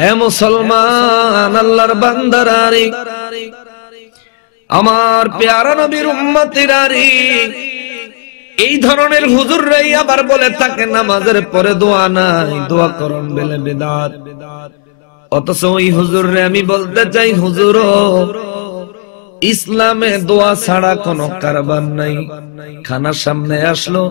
হে মুসলমান, আল্লাহর বান্দারা রে, আমার পেয়ারা নবীর উম্মতিরা রে, এই ধরনের হুজুররাই আবার বলে থাকে নামাজের পরে দোয়া নাই, দোয়া করন বলে বিদআত। অথচ ওই হুজুররে আমি বলতে চাই, হুজুর ইসলামে দোয়া ছাড়া কোনো কারবার নাই। খানা সামনে আসলো,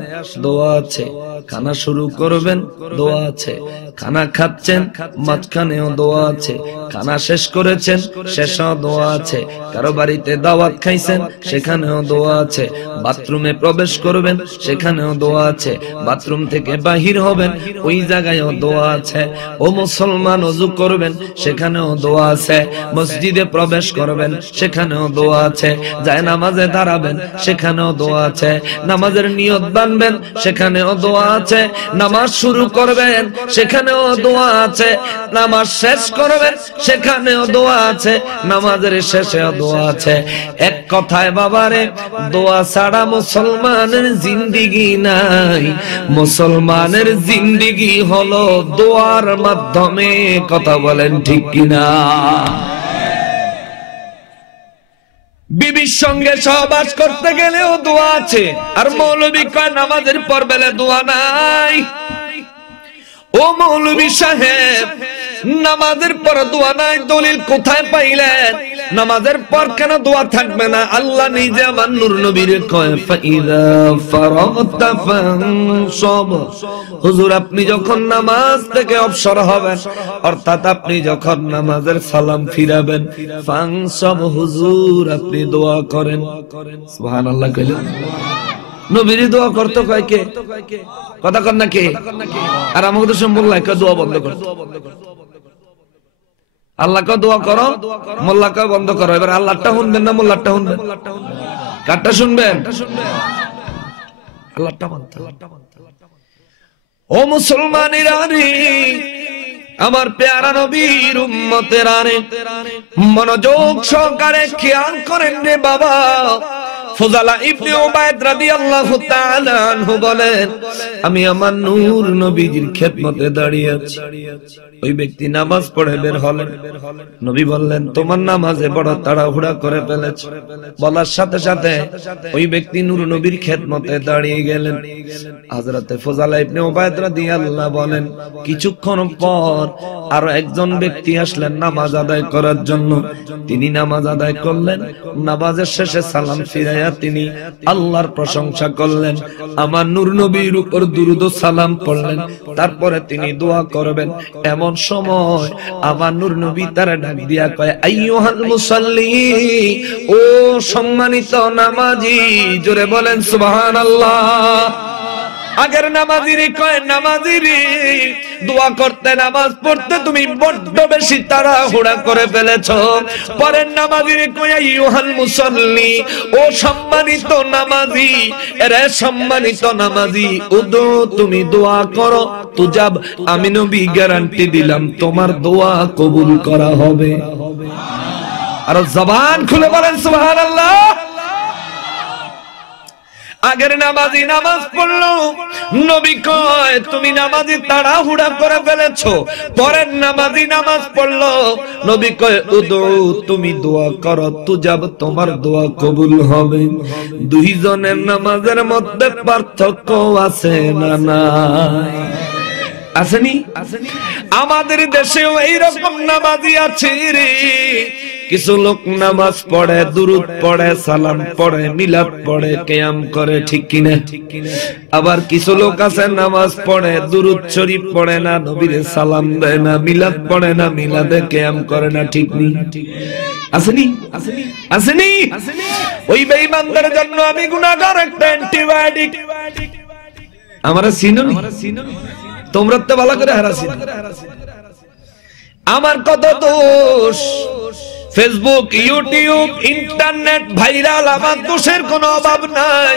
দোয়া আছে। খানা শুরু করবেন, দোয়া আছে। খানা খাচ্ছেন, মাঝখানেও দোয়া আছে। খানা শেষ করেছেন, শেষেও দোয়া আছে। কারো বাড়িতে দাওয়াত খাইছেন, সেখানেও দোয়া আছে। বাথরুমে প্রবেশ করবেন, সেখানেও দোয়া আছে। বাথরুম থেকে বাহির হবেন, ওই জায়গায়ও দোয়া আছে। ও মুসলমান, ওযু করবেন, সেখানেও দোয়া আছে। মসজিদে প্রবেশ করবেন, সেখানেও দোয়া আছে। যায় নামাজে দাঁড়াবেন, সেখানেও দোয়া আছে। নামাজের নিয়ত বানবেন, সেখানেও দোয়া আছে। নামাজ শুরু করবেন, সেখানেও দোয়া আছে। নামাজ শেষ করবেন, সেখানেও দোয়া আছে। নামাজের শেষেও দোয়া আছে। এক কথায় বাবারে, দোয়া ছাড়া মুসলমানের জিন্দেগি নাই। মুসলমানের জিন্দেগি হলো দোয়ার মাধ্যমে। কথা বলেন ঠিক কিনা? বিবির সঙ্গে সহবাস করতে গেলেও দোয়া আছে, আর মৌলবী কয় নামাজের পর বেলা দোয়া নাই। ও মৌলবী সাহেব, নামাজের পর দোয়া নাই, দলিল কোথায় পাইলেন? নামাজের পর কেন দোয়া থাকবে না? আল্লাহ নিজে আমার নূর নবীর কয়, ফাইযা ফারাগতা ফানসব। হুজুর, আপনি যখন নামাজ থেকে অবসর হবেন, অর্থাৎ আপনি যখন নামাজের সালাম ফিরাবেন, ফানসব, হুজুর আপনি দোয়া করেন। সুবহানাল্লাহ কইলেন। নবীর দোয়া করতে কয় কে? কথা কর না কে? আর আমাকে তো সম্বল দোয়া বন্ধ কর। আল্লাহকে দোয়া করো, মোল্লাকে বন্ধ করো। এবার আল্লাহটা শুনবেন না মোল্লারটা শুনবেন? কারটা শুনবেন? আল্লাহটা মানতে। ও মুসলমানেরা রে, আমার পেয়ারা নবীর উম্মতেরা রে, মনোযোগ সহকারে খেয়াল করেন রে বাবা। ফুজালা ইবনে উবাইদ রাদিয়াল্লাহু তাআলা আনহু বলেন, আমি আমার নূর নবীজির খেদমতে দাঁড়িয়ে আছি। ওই ব্যক্তি নামাজ পড়ে বের হলেন। নবী বললেন, তোমার নামাজে বড় তাড়াহুড়া করে ফেলেছ। বলার সাথে সাথে ওই ব্যক্তি নূর নবীর খেদমতে দাঁড়িয়ে গেলেন। হযরতে ফুজালা ইবনে উবাইদ রাদিয়াল্লাহু বলেন, কিছুক্ষণ পর আরো একজন ব্যক্তি আসলেন নামাজ আদায় করার জন্য। তিনি নামাজ আদায় করলেন। নামাজের শেষে সালাম ফিরাইয়া তিনি আল্লাহর প্রশংসা করলেন, আমার নূর নবীর উপর দুরূদ ও সালাম পড়লেন। তারপরে তিনি দোয়া করবেন। এমন সময় আমার নূর নবী তার ডাক দিয়া কয়, আইয়ুহাল মুসাল্লি, ও সম্মানিত নামাজি। জোরে বলেন সুবহানাল্লাহ। আগের নামাজিরে কয়, নামাজিরে দোয়া করতে, নামাজ পড়তে তুমি বড্ড বেশি তাড়াহুড়া করে ফেলেছো। পরের নামাজিরে কয়, আইয়ুহাল মুসাল্লি, ও সম্মানিত নামাজি, এরে সম্মানিত নামাজি, উদু, তুমি দোয়া করো, তুজাব, আমি নবী গ্যারান্টি দিলাম তোমার দোয়া কবুল করা হবে। আর জবান খুলে বলেন সুবহানাল্লাহ। আগের নামাজি নামাজ পড়লো, নবী কয় তুমি নামাজি তাড়াহুড়া করে ফেলেছো। পরের নামাজি নামাজ পড়লো, নবী কয় উদু, তুমি দোয়া করো, তুজাব, তোমার দোয়া কবুল হবে। দুইজনের নামাজের মধ্যে পার্থক্য আছে না নাই? আসেনি? আমাদের দেশেও এইরকম নামাজি আছে রে। কিছু লোক নামাজ পড়ে, দুরূদ পড়ে, সালাম পড়ে, মিলাদ পড়ে, কিয়াম করে, ঠিক কিনা? আবার কিছু লোক আছে নামাজ পড়ে, দুরূদ শরীফ পড়ে না, নবীরে সালাম দেয় না, মিলাদ পড়ে না, মিলাদে কিয়াম করে না, ঠিক নেই? আসেনি? আসেনি? ওই বেঈমানদের জন্য আমি গুনাহগার একটা অ্যান্টিবায়োটিক। আমারে চিনুনি? তোমরা তো ভালো করে হারাছি। আমার কত দোষ, ফেসবুক, ইউটিউব, ইন্টারনেট ভাইরাল, আমার দোষের কোনো অভাব নাই।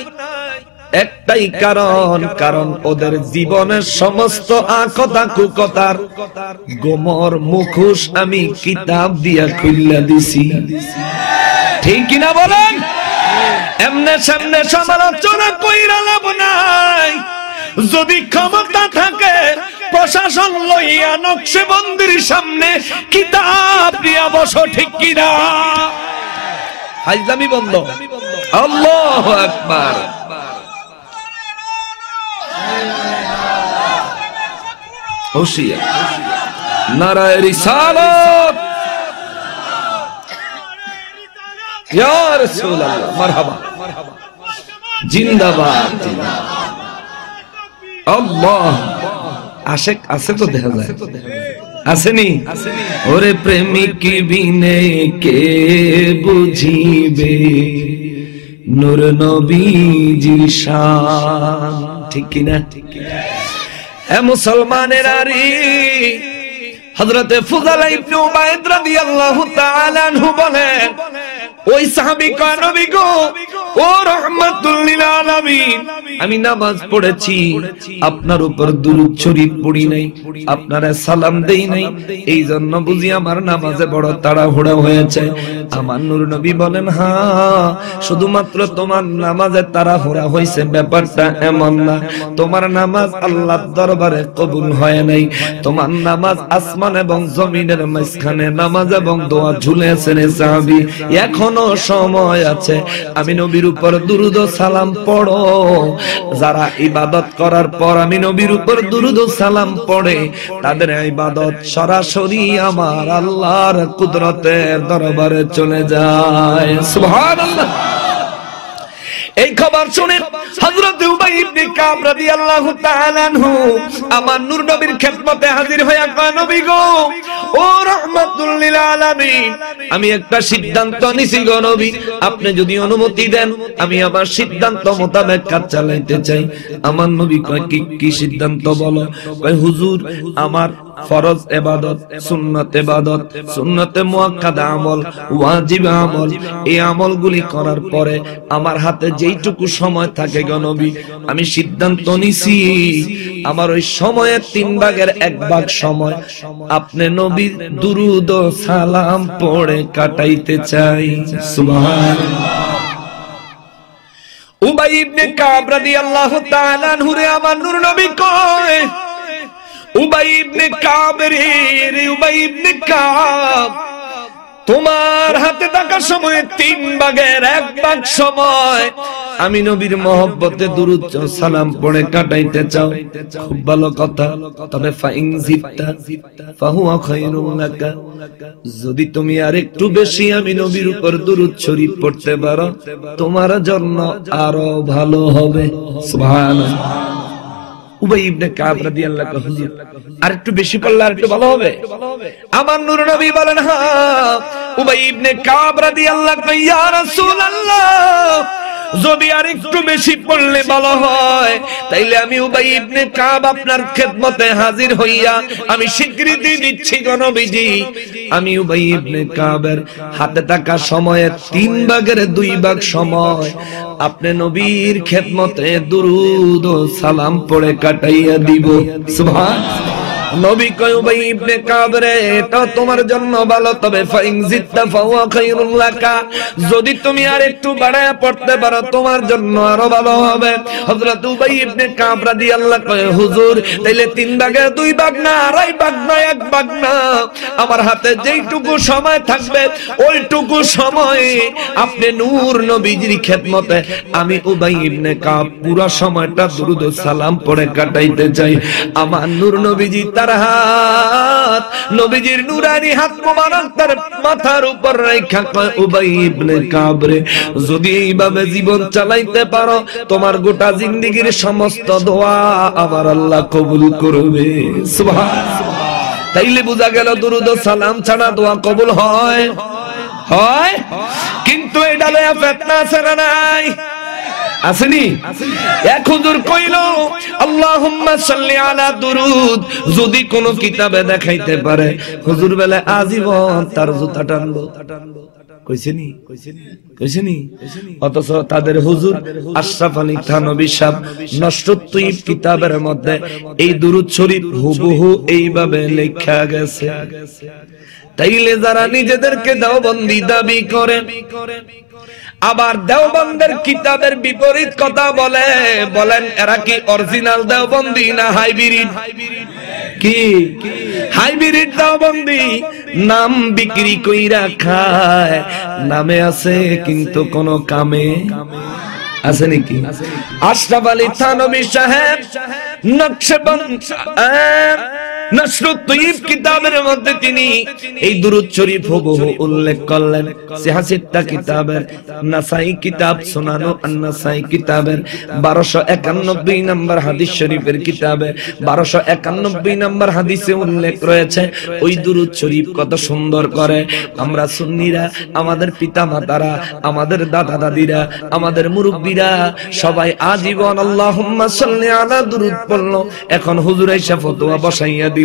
একটাই কারণ ওদের জীবনের সমস্ত আকথা কুকথার গোমর মুখোশ আমি কিতাব দিয়া খুইলা দিছি। ঠিক কিনা বলেন? এমনে সামনে সমালোচনা কইরা লাভ নাই। যদি ক্ষমতা থাকে প্রশাসন লইয়া নকশবন্দির সামনে কিতাব নিয়ে বসো, ঠিক কিনা? ফাইজলামি বন্ধ। আল্লাহু আকবার। হুশিয়ার, নারায়ে রিসালাত, ইয়া রাসূলুল্লাহ, মারহাবা, জিন্দাবাদ। আল্লাহ, আশেক আছে তো দেখা যায়, আসেনি? ওরে প্রেমিক বিনে কে বুঝিবে নূর নবীজির শান, ঠিক কিনা? হে মুসলমানের আরি, হযরতে ফুযালা ইবনে উবাইদ রাদিয়াল্লাহু তাআলা আনহু বলেন, ওই সাহাবী কয়, নবী গো, ও রাহমাতুল লিল আলামিন, আমি নামাজ পড়েছি, আপনার উপর দুরূদ শরীফ পড়ি নাই, আপনারে সালাম দেই নাই, এই জন্য বুঝি আমার নামাজে বড় তাড়াহুড়া হয়েছে। আমার নূর নবী বলেন, হ্যাঁ, শুধুমাত্র তোমার নামাজে তাড়াহুড়া হয়েছে ব্যাপারটা এমন না, তোমার নামাজ আল্লাহর দরবারে কবুল হয় নাই, তোমার নামাজ আসমান এবং জমিনের মাঝখানে নামাজ এবং দোয়া ঝুলেছে রে সাহাবী। এখনো সময় আছে, আমি নবীর উপর দুরূদ ও সালাম পড়ো। যারা ইবাদত করার পর আমি নবীর উপর দুরূদ ও সালাম পড়ে, তাদের ইবাদত সরাসরি আমার আল্লাহর কুদরতের দরবারে চলে যায়। সুবহানাল্লাহ। এই খবর শুনে হযরত উবাই ইবনে কাব রাদিয়াল্লাহু তাআলা আনহু আমার নূর নবীর খেদমতে হাজির হয়ে কয়, নবী গো, ও রাহমাতুল লিল আলামিন, আমি একটা সিদ্ধান্ত নিছি গো নবী, আপনি যদি অনুমতি দেন আমি আমার সিদ্ধান্ত মোতাবেক কাজ চালাইতে চাই। আমার নবী কয়, কি সিদ্ধান্ত বলো? কয়, হুজুর, আমার ফরজ ইবাদত, সুন্নাত ইবাদত, সুন্নাতে মুআক্কাদা আমল, ওয়াজিব আমল, এই আমলগুলি করার পরে আমার হাতে যেইটুকু সময় থাকে গো নবী, আমি সিদ্ধান্ত নিছি আমার ওই সময়ের 3 ভাগের 1 ভাগ সময় আপনি নবীর দুরূদ ও সালাম পড়ে কাটাইতে চাই। সুবহানাল্লাহ। উবাই ইবনে কাব রাদিয়াল্লাহু তাআলা আনহু রে আমার নূর নবী কয়, উবাই ইবনে কাব রে, উবাই ইবনে কাব, তোমার হাতে থাকা সময়ে 3 ভাগের 1 ভাগ সময় আমি নবীর মহব্বতে দুরূদ ও সালাম পড়ে কাটাইতে চাও, খুব ভালো কথা। তবে ফাইন জিত্তা ফাহুয়া খায়রুন লাকা, যদি তুমি আরেকটু বেশি আমি নবীর উপর দুরূদ শরীফ পড়তে পারো, তোমার জন্য আরো ভালো হবে। সুবহানাল্লাহ। উবাই ইবনে কাব রাদিয়াল্লাহু আনহু, হুজুর, আরেকটু বেশি পড়লে আরেকটু ভালো হবে? আমার নূর নবী বলেন, হ্যাঁ। উবাই ইবনে কাব রাদিয়াল্লাহু আনহু, ইয়া রাসূলুল্লাহ, যদি আরেকটু বেশি পড়লে ভালো হয়, তাইলে আমি উবাই ইবনে কাব আপনার খেদমতে হাজির হইয়া আমি স্বীকৃতি দিচ্ছি গো নবীজি, আমি উবাই ইবনে কাবের হাতে থাকা সময়ের 3 ভাগের 2 ভাগ সময় আপনি নবীর খেদমতে দুরূদ ও সালাম পড়ে কাটাইয়া দিব। সুবহানাল্লাহ। নবী কয়, উবাই ইবনে কাব রে, এটা তোমার জন্য ভালো, তবে ফাইন জিত্তা ফাহুয়া খায়রুন লাকা, যদি তুমি আরেকটু বাড়ায়া পড়তে পারো তোমার জন্য আরো ভালো হবে। হযরত উবাই ইবনে কাব রাদিয়াল্লাহু কয়, হুজুর, তাইলে 3 ভাগের 2 ভাগ না, 2.5 ভাগ না, 1 ভাগ না, আমার হাতে যেইটুকু সময় থাকবে ওইটুকু সময়ে আপনি নূর নবীজির খেদমতে আমি উবাই ইবনে কাব পুরো সময়টা দুরূদ ও সালাম পড়ে কাটাইতে চাই। আমার নূর নবীজি তার হাত, নবীজির নুরানি হাত মোবারক তার মাথার উপর রাখা কয়, উবাই ইবনে কাব রে, যদি এইভাবে জীবন চালাইতে পারো তোমার গোটা জিন্দেগীর সমস্ত দোয়া আমার আল্লাহ কবুল করবে। সুবহানাল্লাহ। তাইলে বোঝা গেল দুরূদ ও সালাম ছাড়া দোয়া কবুল হয়? হয়। কিন্তু এটা লয়া ফিতনা আছে না নাই? আসেনি? এক হুজুর কইল, আল্লাহুম্মা সাল্লি আলা দুরুদ, যদি কোন কিতাবে দেখাইতে পারে হুজুর বেলা আজীবন তার জুতা টানলো। কইছেনি? অথচ তাদের হুজুর আশরাফ আলী থানভী সাহেব নশরুত কিতাবের মধ্যে এই দুরূদ শরীফ হুবহু এইভাবে লেখা গেছে। তাইলে যারা নিজেদেরকে দেওবন্দি দাবি করে, আবার দেওবন্দের কিতাবের বিপরীত কথা বলে, বলেন এরা কি অরিজিনাল দেওবন্দি না হাইব্রিড? কি হাইব্রিড দেওবন্দি? নাম বিক্রি কইরা খায়, নামে আছে কিন্তু কোন কামে আছে নাকি? আশরাফ আলী থানভী সাহেব নকশবন্দ নসরুত তৈয়ব কিতাবের মধ্যে তিনি এই দুরূদ শরীফ হুবহু উল্লেখ করলেন। সিহাসিত্তা কিতাবের, নাসাই কিতাব, সুনানু আন-নাসাই কিতাবের 1291 নম্বর হাদিস শরীফের কিতাবে 1291 নম্বর হাদিসে উল্লেখ রয়েছে ওই দুরূদ শরীফ কত সুন্দর করে আমরা সুন্নিরা, আমাদের পিতামাতারা, আমাদের দাদা দাদিরা, আমাদের মুরব্বীরা সবাই আজীবন আল্লাহুম্মা সাল্লি আলা দুরূদ পড়লো। এখন হুজুর আয়েশা ফতোয়া বসাইয়া দিল,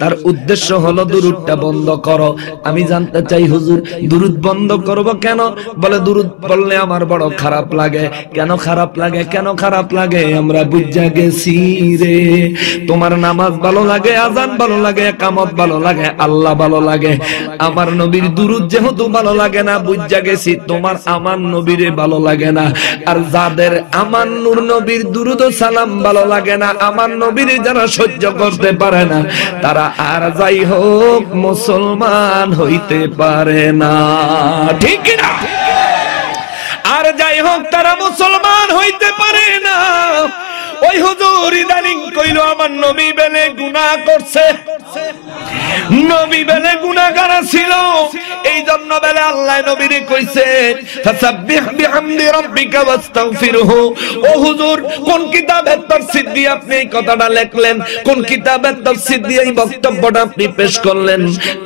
তার উদ্দেশ্য হলো দুরূদটা বন্ধ করো। আমি জানতে চাই হুজুর দুরূদ বন্ধ করব কেন? বলে দুরূদ পড়লে আমার বড় খারাপ লাগে। কেন খারাপ লাগে? কেন খারাপ লাগে? আমরা বুঝা গেছি রে, তোমার নামাজ ভালো লাগে, আযান ভালো লাগে, ইকামত ভালো লাগে, আল্লাহ ভালো লাগে, আমার নবীর দুরূদ যেহেতু ভালো লাগে না, বুঝা গেছি তোমার আমার নবীরে ভালো লাগে না। আর যাদের আমার নূর নবীর দুরূদ ও সালাম ভালো লাগে না, আমার নবীরে যারা সহ্য করতে পারে না, তারা আর যাই হোক মুসলমান হইতে পারে না। ঠিক না? আর যাই হোক তারা মুসলমান হইতে পারে না। ওই হুজুর ইদানিং কইলো আমার নবী বেলে গুনাহ করছে, নবী বেলে গুনাহগার ছিল, এই জন্য বেলে আল্লাহ নবীরে কইছে ফাসাব্বিহ বিহামদি রাব্বিকা ওয়াস্তাগফিরহু। ও হুজুর কোন কিতাবের তাফসীর দিয়ে আপনি এই কথাটা লিখলেন? কোন কিতাবের তাফসীর দিয়ে এই বক্তব্যটা আপনি পেশ করলেন?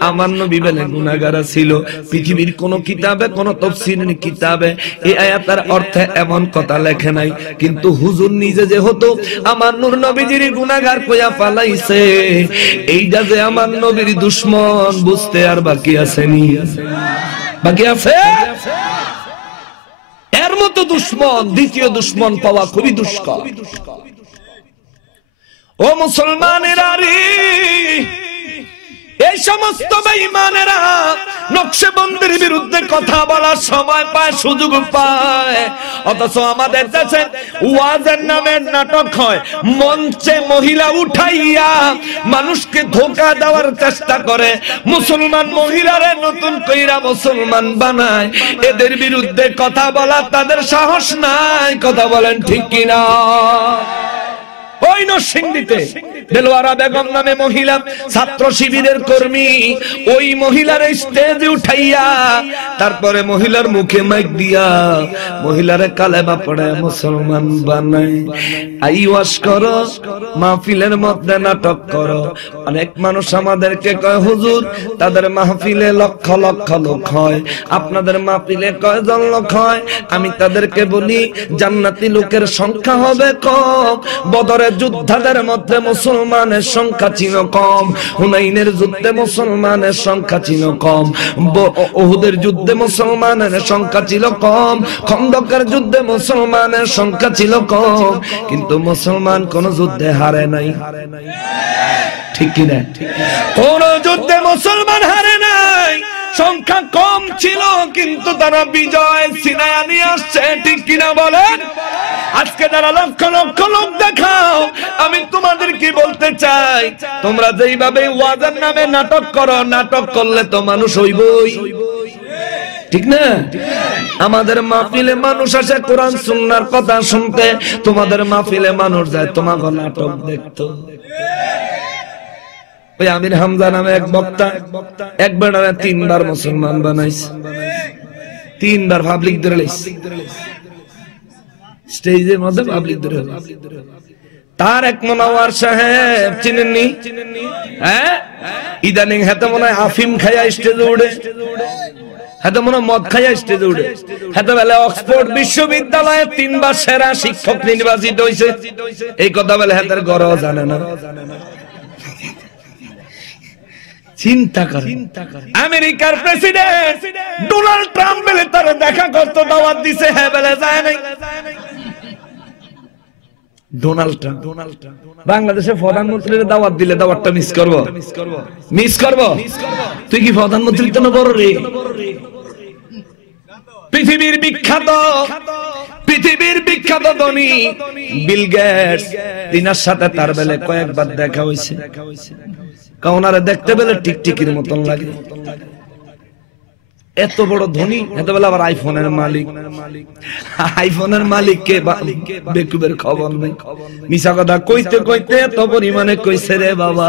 আমার নবী বেলে গুনাহগার ছিল, পৃথিবীর কোন কিতাবে, কোন তাফসীরের কিতাবে এই আয়াতের অর্থে এমন কথা লেখে নাই। কিন্তু হুজুর নিজে যে হতো আমার নূর নবীজির গুনাহগার কইয়া ফালাইছে, এইটা যে আমার নবীর দুশমন বুঝতে আর বাকি আসেনি? বাকি আছে? এর মতো দুশমন, দ্বিতীয় দুশমন পাওয়া খুবই দুষ্কর। ও মুসলমানেরা রে, এই সমস্ত বেঈমানেরা নকশবন্দির বিরুদ্ধে কথা বলার সময় পায়, সুযোগ পায়, অথচ আমাদের দেশে ওয়াজের নামে নাটক হয়, মঞ্চে মহিলা উঠাইয়া মানুষকে ধোঁকা দেওয়ার চেষ্টা করে, মুসলমান মহিলারে নতুন কইরা মুসলমান বানায়। এদের বিরুদ্ধে কথা বলা তাদের সাহস নাই। কথা বলেন ঠিক কিনা? ওই নরসিংদীতে দেলোয়ারা বেগম নামে মহিলা ছাত্র শিবিরের কর্মী, ওই মহিলার স্টেজে উঠাইয়া তারপরে মহিলার মুখে মাইক দিয়া মহিলারে কালেমা পড়ে মুসলমান বানায়। আইওয়াজ করো, মাহফিলের মধ্যে নাটক করো। অনেক মানুষ আমাদেরকে কয় হুজুর তাদের মাহফিলে লক্ষ লক্ষ লোক হয়, আপনাদের মাহফিলে কয়জন লোক হয়? আমি তাদেরকে বলি জান্নাতি লোকের সংখ্যা হবে কম। বদরের যোদ্ধাদের মধ্যে মুসলমানের সংখ্যা ছিল কম, হুনাইনের যুদ্ধে মুসলমানের সংখ্যা ছিল কম, উহুদের যুদ্ধে মুসলমানের সংখ্যা ছিল কম, খন্দকের যুদ্ধে মুসলমানের সংখ্যা ছিল কম, কিন্তু মুসলমান কোন যুদ্ধে হারে নাই। ঠিক কিনা? কোন যুদ্ধে মুসলমান হারে নাই। সংখ্যা কম ছিল কিন্তু তারা বিজয় ছিনায়া নিয়ে আসছে। ঠিক কিনা বলেন? আজকে যারা লক্ষ লক্ষ লোক দেখাও, আমি তোমাদের কি বলতে চাই, তোমরা যেইভাবে ওয়াজের নামে নাটক করো, নাটক করলে তো মানুষ হইবই। ঠিক না? আমাদের মাহফিলে মানুষ আসে কোরআন সুন্নাহর কথা শুনতে, তোমাদের মাহফিলে মানুষ যায় তোমাকে নাটক দেখতো। ওই আমির হামজা নামে এক বক্তা একবার 3 বার মুসলমান বানাইছে, 3 বার পাবলিক ধরে লাইছে, স্টেজের মধ্যে পাবলিক ধরে। তার এক মনোয়ার সাহেব চিনেননি? হ্যাঁ, ইদানিং হেতে মনে হয় আফিম খাইয়া স্টেজে উঠে, হেতে মনে হয় মদ খাইয়া স্টেজে উঠে। হেতে বেলা অক্সফোর্ড বিশ্ববিদ্যালয়ে 3 বার সেরা শিক্ষক নির্বাচিত হয়েছে, এই কথা বলে হেতের গরও জানে না। চিন্তা করেন, আমেরিকার প্রেসিডেন্ট ডোনাল্ড ট্রাম্প বলে তার দেখা করতে দাওয়াত দিছে, হ্যাঁ বলে যায় নাই। ডোনাল্ড ট্রাম্প বাংলাদেশের প্রধানমন্ত্রীর দাওয়াত দিলে দাওয়াতটা মিস করব? মিস করব? তুই কি প্রধানমন্ত্রী তো বড় রে? পৃথিবীর বিখ্যাত ধনী বিল গেটস, তিনার সাথে তার বেলে কয়েকবার দেখা হয়েছে। কাউনারে দেখতে বেলে টিকটিকির মতন লাগে। এত বড় ধনী, এত বেলা আবার আইফোনের মালিক। আইফোনের মালিককে বেকুবের খবর নেই। মিশা কথা কইতে কইতে এত পরিমাণে কইছে রে বাবা।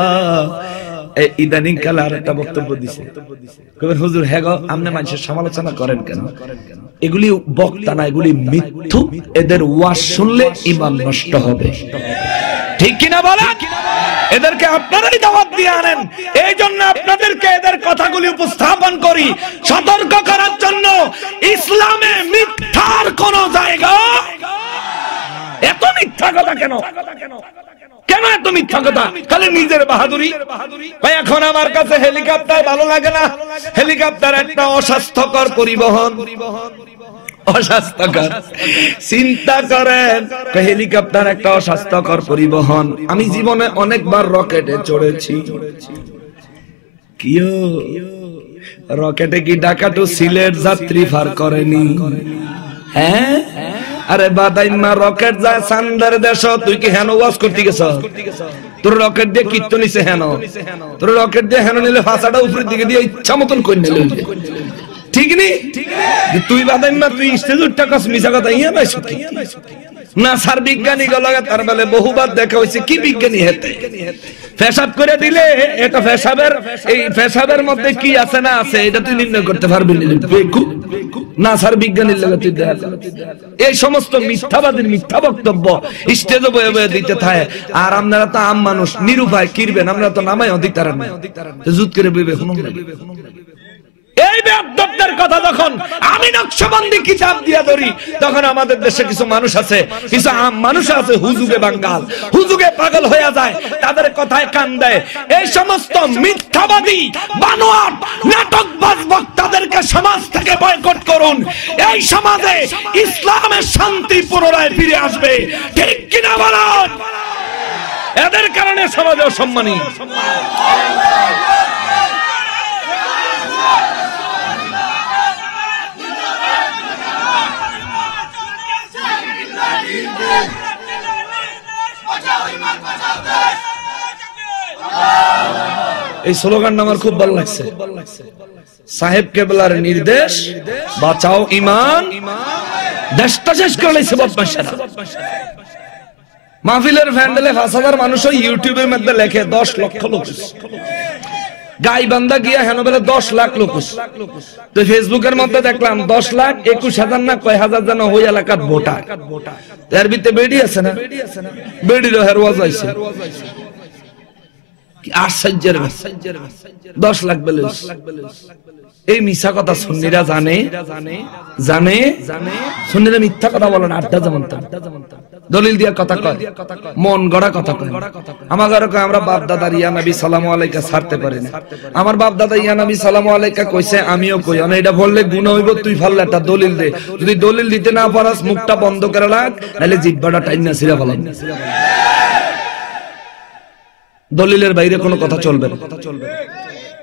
ইদানিং কালে আর একটা বক্তব্য দিছে, হুজুর হ্যাঁ গো, আপনি মানুষের সমালোচনা করেন কেন? এগুলি বক্তা না, এগুলি মিথ্যুক। এদের ওয়াজ শুনলে ঈমান নষ্ট হবে। ঠিক কিনা বলেন? এদেরকে আপনারাই দাওয়াত দিয়ে আনেন। এই জন্য আপনাদেরকে এদের কথাগুলি উপস্থাপন করি সতর্ক করার জন্য। ইসলামে মিথ্যার কোন জায়গা। এত মিথ্যা কথা কেন? কেন এত মিথ্যা কথা? খালি নিজের বাহাদুরি। ভাই এখন আমার কাছে হেলিকপ্টার ভালো লাগে না। হেলিকপ্টার একটা অস্বাস্থ্যকর পরিবহন। অস্বাস্থ্যকর। চিন্তা করেন, হেলিকপ্টার একটা অস্বাস্থ্যকর পরিবহন। আমি জীবনে অনেকবার রকেটে চড়েছি। কিও রকেটে কি ঢাকা টু সিলেট যাত্রী পার করেনি? হ্যাঁ, আরে বাদাইমা রকেট যায় চান্দার দেশ। তুই কি হেন ওয়াজ করতে গেছ? তোর রকেট দিয়ে কিত্ত নিছে হেন? তোর রকেট দিয়ে হেন নিলে ফাঁসাটা উপরের দিকে দিয়ে ইচ্ছা মতন করে নিলে। ঠিক নেই? তুই বাদাইমা তুই স্টেজ উঠটা কাছ মিশা কথা ইয়া নাই সত্যি না। স্যার বিজ্ঞানী গলাগে তার বেলে বহুবার দেখা হয়েছে। কি বিজ্ঞানী হেতে পেশাব করে দিলে এটা পেশাবের মধ্যে কি আছে না আছে এটা তুই নির্ণয় করতে পারবি না। স্যার বিজ্ঞানীর লাগে তুই দেখ। এই সমস্ত মিথ্যাবাদীর মিথ্যা বক্তব্য স্টেজে বয়ে বয়ে দিতে থাকে। আর আপনারা তো আম মানুষ, নিরুপায় কিরবেন। আমরা তো নামাই অধিকার না, জুত করে বইবে। এই বেয়াদবদের কথা যখন আমি নকশবন্দি কিতাব দিয়া ধরি, তখন আমাদের দেশে কিছু মানুষ আছে, কিছু মানুষ আছে হুজুগে বাঙ্গাল, হুজুগে পাগল হয়ে যায়, তাদের কথায় কান দেয়। এই সমস্ত মিথ্যাবাদী বানোয়াট নাটকবাজ বক্তাদেরকে সমাজ থেকে বয়কট করুন। এই সমাজে ইসলামের শান্তি পুনরায় ফিরে আসবে। ঠিক কিনা বলুন? এদের কারণে সমাজে অসম্মানী। এই স্লোগানটা আমার খুব ভালো লাগছে। সাহেব কেবলার নির্দেশ, বাঁচাও ঈমান, দেশটা শেষ করে লাইছে বদমাশেরা। মাহফিলের প্যান্ডেলে 5000 মানুষ ইউটিউবের মধ্যে লেখে 10 লক্ষ লোক। গাইবান্ধা গিয়া হেন বেলা 10 লাখ লোক। তো ফেসবুকের মধ্যে দেখলাম 10,21,000 না কয় হাজার যেন ওই এলাকার ভোটার। এর ভিতরে বেডি আছে না? বেডির হেরওয়াজ আইছে। আশ্চর্যের 10 লাখ বেলে। এই মিথ্যা কথা সুন্নিরা জানে। সুন্নিরা মিথ্যা কথা বলে না। আড্ডা যেমন দলিল দিয়া কথা কয়, মন গড়া কথা কয়। আমার ঘরে কয় আমরা বাপ দাদার ইয়া নবী সালামু আলাইকা ছাড়তে পারি না। আমার বাপ দাদা ইয়া নবী সালামু আলাইকা কইছে, আমিও কই। না এটা বললে গুনাহ হইব। তুই ফাললে একটা দলিল দে। যদি দলিল দিতে না পারাস মুখটা বন্ধ করে রাখ, নাহলে জিহ্বাটা টাইনা ছিড়া ফেলাম। দলিলের বাইরে কোনো কথা চলবে না।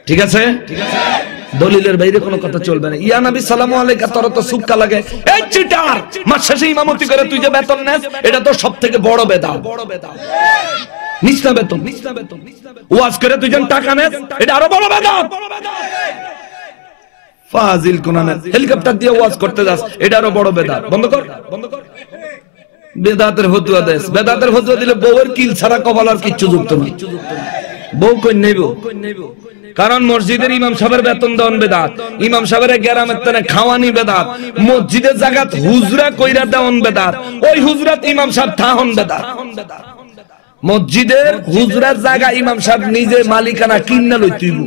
ঠিক আছে? দলিলের বাইরে কোনো কথা চলবে না। ইয়া নবী সালামু আলাইকা তোর তো সুক্কা লাগে। এই চিটার, মাস শেষে ইমামতি করে তুই যে বেতন নেস, এটা তো সবথেকে বড় বেদাত। নিস না বেতন। ওয়াজ করে তুই যেন টাকা নেস, এটা আরো বড় বেদাত। ফাজিল কোনানে হেলিকপ্টার দিয়ে ওয়াজ করতে যাস, এটা আরো বড় বেদাত। বন্ধ কর। বেদাতের ফতোয়া দেস। বেদাতের ফতোয়া দিলে বউয়ের কিল ছাড়া কপাল আর কিচ্ছু যুক্ত নেই। বউ কই নেব? কারণ মসজিদের ইমাম সাহেবের বেতন দেওয়ান বেদাত, ইমাম সাহেবের গ্রামের তনে খাওয়ানি বেদাত, মসজিদের জায়গাত হুজরা কইরা দেওয়ান বেদাত, ওই হুজরাত ইমাম সাহেব থাহন বেদাত। মসজিদের হুজরার জায়গা ইমাম সাহেব নিজে মালিকানা কিনা লইতেইব।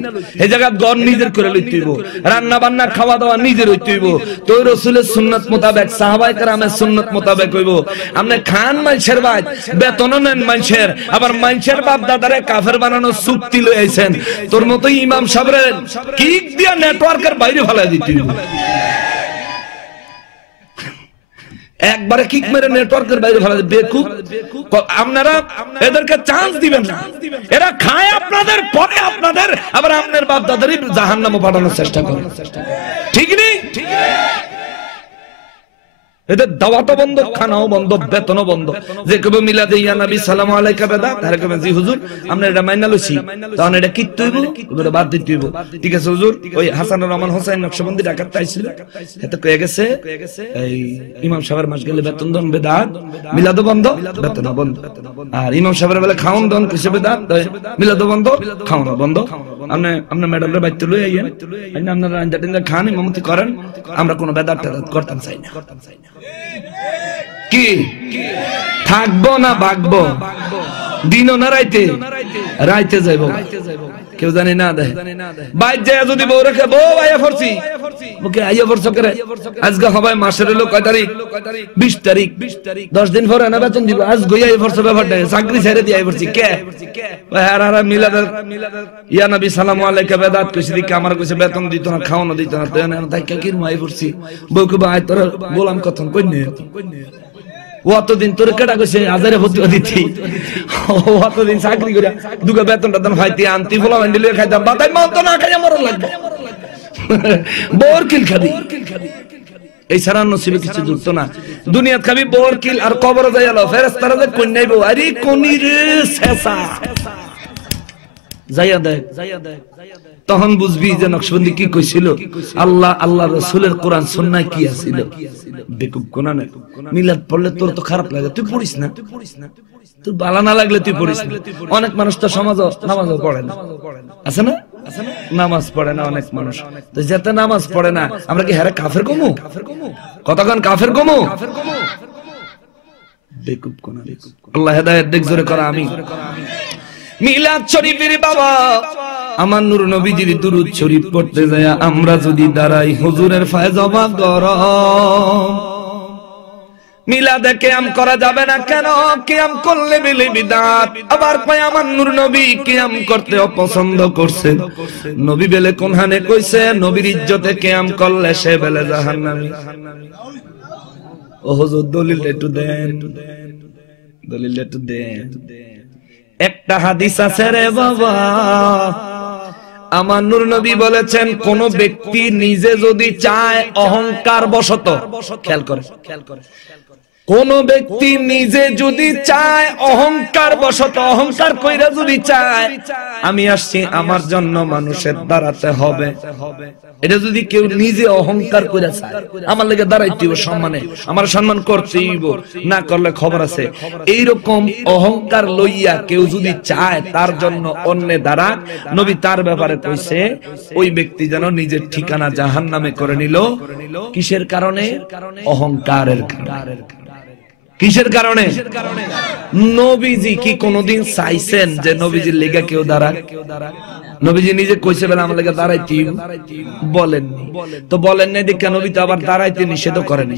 এই জায়গা ঘর নিজের করে লইতেইব, রান্না বান্না খাওয়া দাওয়া নিজের হইতেইব। তো রাসূলের সুন্নাত মোতাবেক, সাহাবায়ে কেরামের সুন্নাত মোতাবেক হইব। আপনি খান মানুষের ভাই, বেতনও নেন মানুষের, আবার মানুষের বাপ দাদারে কাফের বানানোর চুক্তি লই আইছেন। তোর মতো ইমাম সাহেবের কিক দিয়া নেটওয়ার্কের বাইরে ফেলাই দিতেইব। একবারে কিক মেরে নেটওয়ার্কের বাইরে ফেলা বেকুব। আপনারা এদেরকে চান্স দিবেন না। এরা খায় আপনাদের, পরে আপনাদের, আবার আপনার বাপ দাদারই জাহান্নামে পাঠানোর চেষ্টা করেন। ঠিক নেই? এদের দাওয়াতও বন্ধ, খানাও বন্ধ, বেতনও বন্ধ। যে কবে মিলাদে ইয়া নবী সালামু আলাইকা বেদাত, আর কবে জি হুজুর আমরা এটা মাইনা লইছি, তখন এটা কি তৈব, ওটা বাদ দিতে হইব। ঠিক আছে হুজুর, ওই হাসানুর রহমান হোসেন নকশবন্দি ঢাকার আইছিল, এত কয়ে গেছে এই ইমাম সাহেবের মাস গেলে বেতন দন বেদাত, মিলাদও বন্ধ, বেতনও বন্ধ। আর ইমাম সাহেবের বেলা খাওন দন কিসে বেদাত, মিলাদও বন্ধ, খাওয়ানো বন্ধ। আপনি ম্যাডামরা বাইতে লই আইয়েন, আপনারা আইন্দা টিন্দা খান, ইমামতি করেন, আমরা কোনো বেদাত টেদাত করতাম চাই না। কি থাকবো না ভাগবো, দিনও না রাইতে, রাইতে যাইব কেউ জানি না দেয়। বাইর যায় যদি বউ রেখে, বউ আইয়া পড়ছি, ওকে আইয়া পড়ছ করে, আজকে হবে মাসের হলো কয় তারিখ, 20 তারিখ, 10 দিন পরে না বেতন দিব, আজ গই আইয়া পড়ছ, ব্যাপারটা চাকরি ছেড়ে দিয়ে আইয়া পড়ছি কে আর আর মিলাদের ইয়া নবী সালামু আলাইকা বেদাত কইছি, দিকে আমার কইছে বেতন দিত না, খাওয়ানো দিত না, তাই কে কিরম আইয়া পড়ছি। বউকে ভাই তোর গোলাম কথন কইনে, অতদিন তোর কেটা কইছে আজারে ফতুয়া দিতি, অতদিন চাকরি করে দুগা বেতনটা দাম খাইতে আনতি, ফলা ভেন্ডিলে খাইতাম, বাতাই মাল তো না খাইয়া মরণ লাগবে, বোর কিল খাবি। এই ছাড়া নসিবে কিছু যুক্ত না, দুনিয়াত খাবি বোর কিল, আর কবর যাইলো ফেরেশতারা যে কোন নাইবো, আরে কোনি রে শেষা যাইয়া দেখ, তখন বুঝবি যে নকশবন্দি কি কইছিল, আল্লাহ আল্লাহ রাসূলের কোরআন সুন্নাহ কি আছিল। বেকুব কোনা না, মিলাদ পড়লে তোর তো খারাপ লাগে, তুই পড়িস না, তোর ভালো না লাগলে তুই পড়িস না। অনেক মানুষ তো সমাজও নামাজও পড়ে না, আছে না, নামাজ পড়ে না অনেক মানুষ, তো যেতে নামাজ পড়ে না, আমরা কি হারে কাফের কমু, কতক্ষণ কাফের কমু। বেকুব কোনা, আল্লাহ হেদায়েত দেখ জোরে করা আমি। মিলাদ শরীফের বাবা আমার নূর নবীজির দুরূদ শরীফ পড়তে যায় আমরা যদি দাঁড়াই, হুজুরের ফায়জামা গরম। মিলাদে কিয়াম করা যাবে না কেন? কিয়াম করলে বিলে বিদাত। আবার কয় আমার নূর নবী কিয়াম করতে অপছন্দ করছেন। নবী বেলে কোনখানে কইছে নবীর ইজ্জতে কিয়াম করলে সে বেলে জাহান্নামী। ও হুজুর দলিলটা একটু দেন, দলিলটা একটু দেন। একটা হাদিস আছে রে বাবা, আমার নূর নবী বলেছেন কোন ব্যক্তি নিজে যদি চায় অহংকার বশত, খেয়াল করে, কোন ব্যক্তি নিজে যদি চায় অহংকার বশত, অহংকার কইরা যদি চায় আমি আসছি আমার জন্য মানুষের দাঁড়াতে হবে, এটা যদি কেউ নিজে অহংকার করে চায় আমার লেগে দাঁড়াইতে হইব, সম্মানে আমার সম্মান করতেই হইব, না করলে খবর আছে, এইরকম অহংকার লইয়া কেউ যদি চায় তার জন্য অন্যে দাঁড়াক, নবী তার ব্যাপারে কইছে ওই ব্যক্তি যেন নিজের ঠিকানা জাহান্নামে করে নিল। কিসের কারণে? অহংকারের কারণে। কিসের কারণে? নবীজি কি কোনদিন চাইছেন যে নবীজির লেগে কেউ দাঁড়াক? নবীজি নিজে কইছে বলে আমার লেগে দাঁড়াইতে বলেননি, তো বলেন নাই দেখে নবী তো আবার দাঁড়াইতে নিষেধ করেনি,